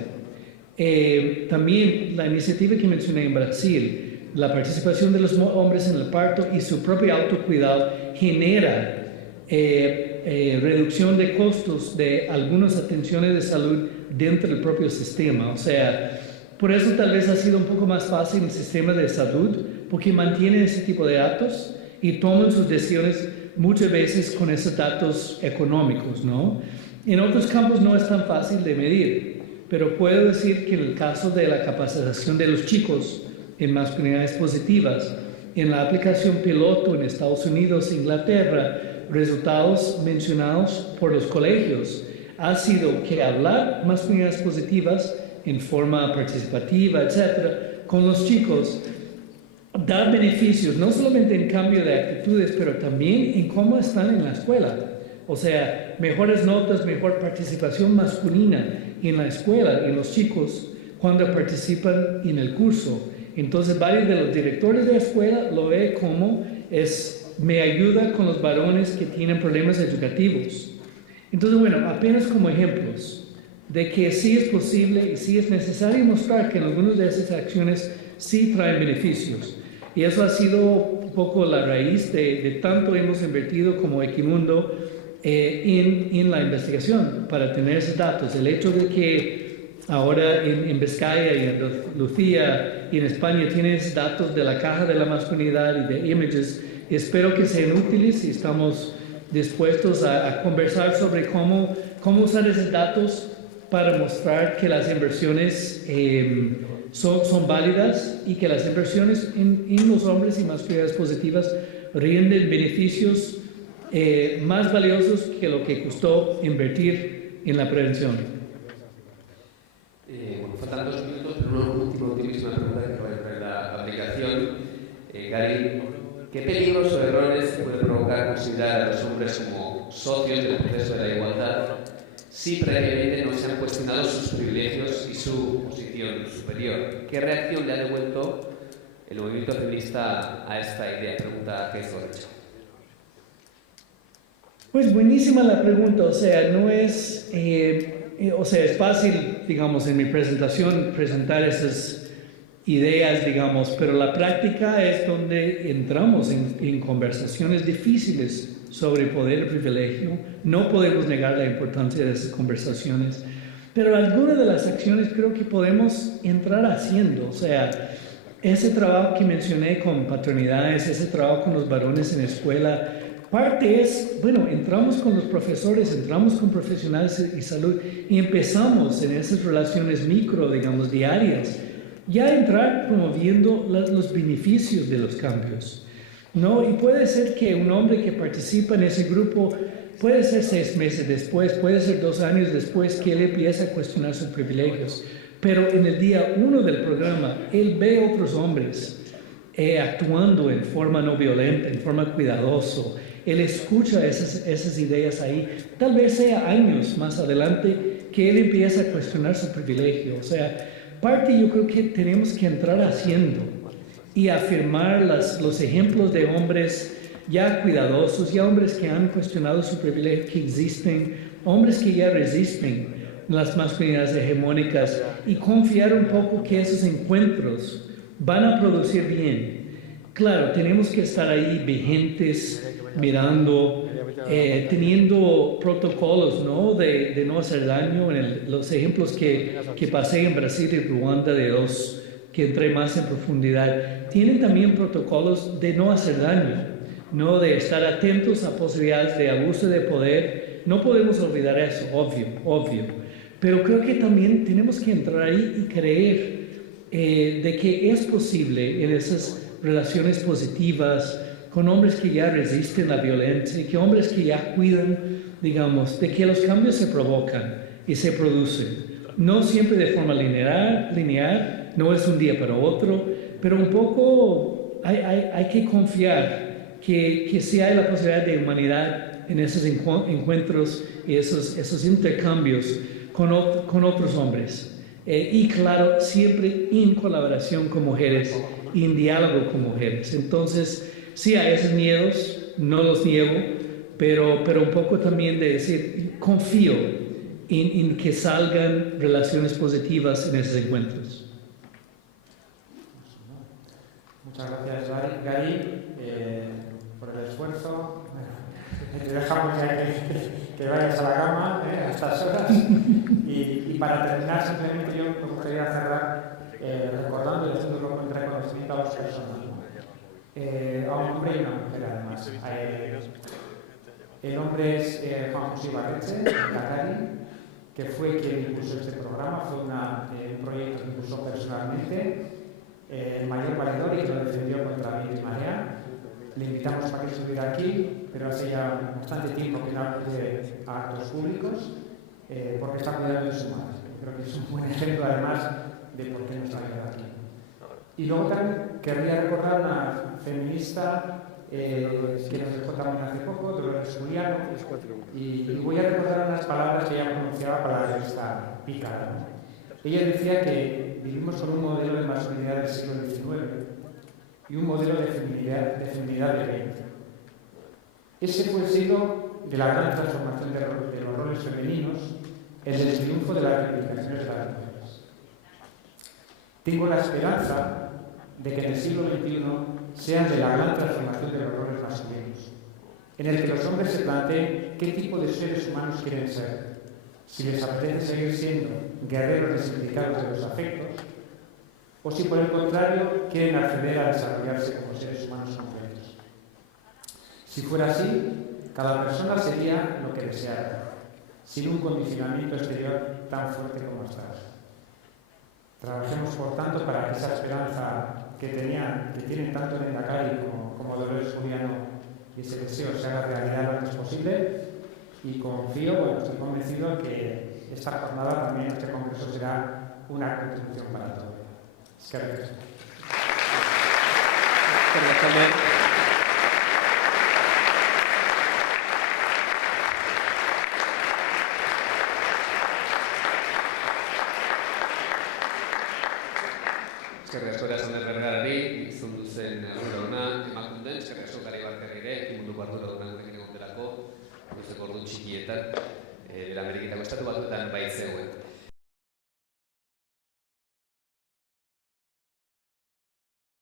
También la iniciativa que mencioné en Brasil, la participación de los hombres en el parto y su propio autocuidado genera reducción de costos de algunas atenciones de salud dentro del propio sistema. O sea, por eso tal vez ha sido un poco más fácil el sistema de salud, porque mantienen ese tipo de datos y toman sus decisiones muchas veces con esos datos económicos, ¿no? En otros campos no es tan fácil de medir, pero puedo decir que en el caso de la capacitación de los chicos en masculinidades positivas, en la aplicación piloto en Estados Unidos e Inglaterra, resultados mencionados por los colegios ha sido que hablar masculinidades positivas en forma participativa, etcétera, con los chicos da beneficios, no solamente en cambio de actitudes, pero también en cómo están en la escuela. O sea, mejores notas, mejor participación masculina en la escuela, en los chicos, cuando participan en el curso. Entonces, varios de los directores de la escuela lo ven como me ayuda con los varones que tienen problemas educativos. Entonces, bueno, apenas como ejemplos de que sí es posible y sí es necesario mostrar que en algunas de esas acciones sí traen beneficios. Y eso ha sido un poco la raíz de tanto hemos invertido como Equimundo en la investigación para tener esos datos. El hecho de que ahora en Vizcaya y en Lucía y en España tienes datos de la caja de la masculinidad y de images, espero que sean útiles y estamos dispuestos a conversar sobre cómo usar esos datos para mostrar que las inversiones son válidas y que las inversiones en los hombres y masculinidades positivas rinden beneficios más valiosos que lo que costó invertir en la prevención. Bueno, faltan 2 minutos, pero una última pregunta que va a entrar en la aplicación. Gary, ¿qué peligros o errores puede provocar considerar a los hombres como socios del proceso de la igualdad si previamente no se han cuestionado sus privilegios y su posición superior? ¿Qué reacción le ha devuelto el movimiento feminista a esta idea? Pregunta Keith Orich. Pues buenísima la pregunta, o sea, no es, es fácil, digamos, en mi presentación presentar esas ideas, digamos, pero la práctica es donde entramos en conversaciones difíciles sobre poder y privilegio. No podemos negar la importancia de esas conversaciones, pero algunas de las acciones creo que podemos entrar haciendo, o sea, ese trabajo que mencioné con paternidades, ese trabajo con los varones en la escuela, parte es, bueno, entramos con los profesores, entramos con profesionales de salud y empezamos en esas relaciones micro, digamos, diarias, ya entrar promoviendo los beneficios de los cambios, ¿no? Y puede ser que un hombre que participa en ese grupo, puede ser 6 meses después, puede ser 2 años después que él empieza a cuestionar sus privilegios, pero en el día 1 del programa, él ve a otros hombres actuando en forma no violenta, en forma cuidadosa. Él escucha esas ideas ahí. Tal vez sea años más adelante que él empieza a cuestionar su privilegio. O sea, parte yo creo que tenemos que entrar haciendo y afirmar los ejemplos de hombres ya cuidadosos, ya hombres que han cuestionado su privilegio, que existen, hombres que ya resisten las masculinidades hegemónicas y confiar un poco que esos encuentros van a producir bien. Claro, tenemos que estar ahí vigentes, mirando, teniendo protocolos, ¿no? De no hacer daño. Los ejemplos que pasé en Brasil y Ruanda de 2, que entré más en profundidad, tienen también protocolos de no hacer daño, ¿no? De estar atentos a posibilidades de abuso de poder. No podemos olvidar eso, obvio. Pero creo que también tenemos que entrar ahí y creer de que es posible en esas relaciones positivas con hombres que ya resisten la violencia, que hombres que ya cuidan, digamos, de que los cambios se provocan y se producen. No siempre de forma lineal, no es un día para otro, pero un poco hay que confiar que sí hay la posibilidad de humanidad en esos encuentros y esos intercambios con otros hombres. Y claro, siempre en colaboración con mujeres y en diálogo con mujeres. Entonces, sí hay esos miedos, no los niego, pero un poco también de decir, confío en que salgan relaciones positivas en esos encuentros. Muchas gracias, Gary, por el esfuerzo. Te dejamos ya que vayas a la cama a estas horas. Y para terminar, simplemente yo me gustaría cerrar recordando y haciendo un reconocimiento a dos personas. A un hombre y una mujer, además. El hombre es Juan José Ibarretxe, Dakari, que fue quien impulsó este programa. Fue un proyecto que impulsó personalmente, el mayor valedor, y que lo defendió contra la misma marea. Le invitamos para que estuviera aquí, pero hace ya bastante tiempo que no acude a actos públicos, porque está cuidando de su madre. Creo que es un buen ejemplo, además, de por qué no está aquí. Y luego también querría recordar una feminista que nos dejó también hace poco, Dolores Juliano, y voy a recordar unas palabras que ella pronunciaba para la revista Pícara. Ella decía que vivimos con un modelo de masculinidad del siglo XIX y un modelo de feminidad del XX. Ese fue el siglo de la gran transformación de los roles femeninos, el del triunfo de las reivindicaciones de las mujeres. Tengo la esperanza de que en el siglo XXI sea de la gran transformación de los roles masculinos, en el que los hombres se planteen qué tipo de seres humanos quieren ser, si les apetece seguir siendo guerreros desindicados de los afectos, o si por el contrario quieren acceder a desarrollarse como seres humanos completos. Si fuera así, cada persona sería lo que deseara, sin un condicionamiento exterior tan fuerte como hasta ahora. Trabajemos, por tanto, para que esa esperanza que tienen tanto en Dakari como Dolores Juliano y ese deseo se haga realidad lo antes posible, y confío, estoy convencido que esta jornada también, este congreso, será una contribución para todos. Gracias. Eskerrik asko Sander Bergarari, izun duzen arduradunak emakunden, eskerrik asko Gari Barker ere, munduko arduradunak gurekin egon delako, luzeko ordu txikietan, Ameriketako estatu batuetan baitzegoen.